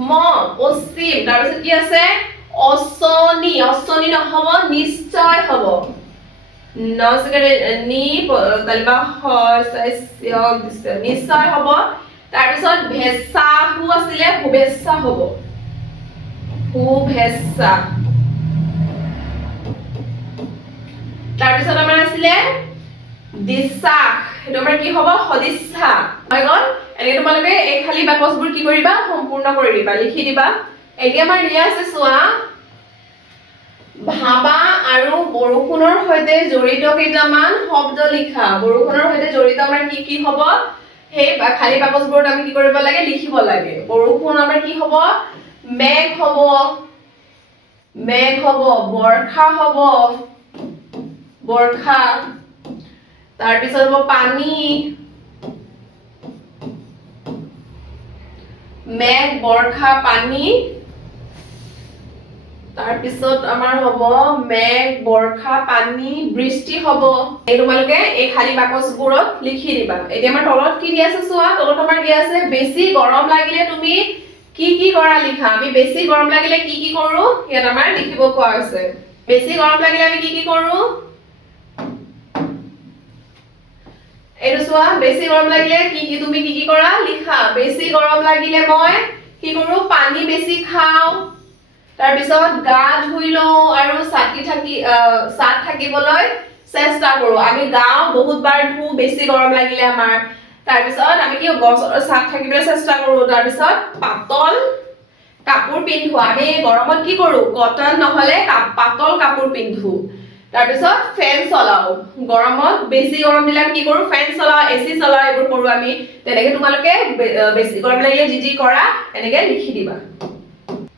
ম পশ্চিম তাৰপিছত কি আছে অসনি অসনি নহব নিশ্চয় হ'ব নসিকাৰে নি তলিবা নিশ্চয় হ'ব তাৰপিছত ভেছাহু আছিলে শুভেচ্ছা হ'ব শুভেচ্ছা তাৰপিছত আমাৰ আছিলে বিশ্বাস সেইটো আমাৰ কি হ'ব সদিচ্ছা হৈ গ'ল এনেকৈ তোমালোকে এই খালী বাকচবোৰ কি কৰিবা সম্পূৰ্ণ কৰি দিবা লিখি দিবা এতিয়া আমাৰ দিয়া আছে চোৱা ভাবা আৰু বৰষুণৰ সৈতে জড়িত কেইটামান শব্দ লিখা বৰষুণৰ সৈতে জড়িত আমাৰ কি কি হ'ব সেই খালী বাকচবোৰত আমি কি কৰিব লাগে লিখিব লাগে বৰষুণ আমাৰ কি হ'ব মেঘ হ'ব বৰ্ষা হ'ব বৰ্ষা তাৰপিছত হ'ব পানী মেঘ বৰ্ষা পানী তাৰপিছত আমাৰ হ'ব মেঘ বৰ্ষা পানী বৃষ্টি হ'ব এই তোমালোকে এই খালী বাকচবোৰত লিখি দিবা এতিয়া আমাৰ তলত কি দিয়া আছে চোৱা তলত আমাৰ দিয়া আছে বেছি গৰম লাগিলে তুমি কি কি কৰা লিখা আমি বেছি গৰম লাগিলে কি কি কৰো ইয়াত আমাৰ লিখিব কোৱা আছে বেছি গৰম লাগিলে আমি কি কি কৰো এইটো চোৱা বেছি গৰম লাগিলে কি তুমি কি কৰা লিখা বেছি গৰম লাগিলে মই কি কৰো পানী বেছি খাওঁ তাৰ পিছত গা ধুই লওঁ আৰু সাত থাকিবলৈ চেষ্টা কৰো আমি গাও বহুত বাৰ ধু বেছি গৰম লাগিলে আমাৰ তাৰ পিছত আমি কি গছৰ সাত থাকিবলৈ চেষ্টা কৰো তাৰ পিছত পাতল কাপোৰ পিন্ধো আমি গৰমত কি কৰো কটন নহলে পাতল কাপোৰ পিন্ধো তাৰ পিছত ফেন চলাও গৰমত বেছি গৰম দিলে কি কৰো ফেন চলাও এসি চলাও এইবোৰ কৰো আমি তেনেকে তোমালোকে বেছি গৰম লাগিলে যি কৰা এনেকে লিখি দিবা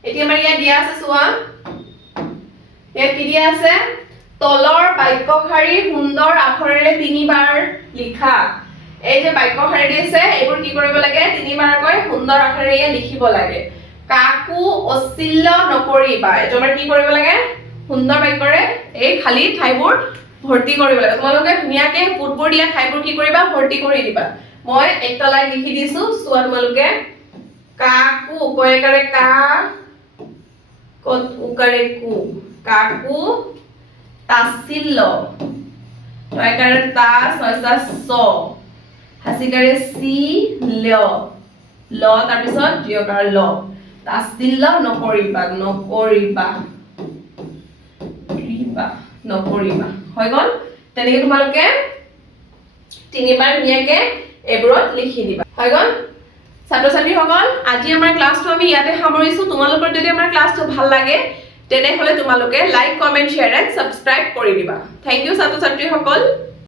এতিয়া আমাৰ ইয়াত দিয়া আছে চোৱা ইয়াত কি দিয়া আছে তলৰ বাক্য শাৰী সুন্দৰ আখৰেৰে 3 বাৰ লিখা এই যে বাক্য শাৰী দিছে এইবোৰ কি কৰিব লাগে 3 বাৰকৈ সুন্দৰ আখৰেৰে লিখিব লাগে কাকো অশ্লীল নকৰিবা এটো আমাৰ কি কৰিব লাগে সুন্দৰ বাক্যৰে এই খালি ঠাইবোৰ ভৰ্তি কৰিব লাগে তোমালোকে ধুনিয়াকে ফুটবোৰ দিয়া ঠাইবোৰ কি কৰিবা ভৰ্তি কৰি দিবা মই একটা লাইন লিখি দিছো সোৱা তোমালোকে কাকো কয়কাৰে কা কত উকাৰে কু কাকো তাছিল্য কয়কাৰে তা ছয়সা স হাসিকাৰে সি ল ল তাৰ পিছত জিয়কাৰ ল তাছিল্য নকৰিবা নকৰিবা নকৰিবা হৈ গল তেনেকৈ তোমালোকে 3 বাৰ নিয়াকে এবোৰত লিখি দিবা হৈ গল ছাত্ৰ ছাত্ৰীসকল আজি আমাৰ ক্লাছটো আমি ইয়াতে সামৰিছো তোমালোকৰ যদি আমাৰ ক্লাছটো ভাল লাগে তেনেহলে তোমালোকে like comment share and subscribe কৰি দিবা থ্যাংক ইউ ছাত্ৰ ছাত্ৰীসকল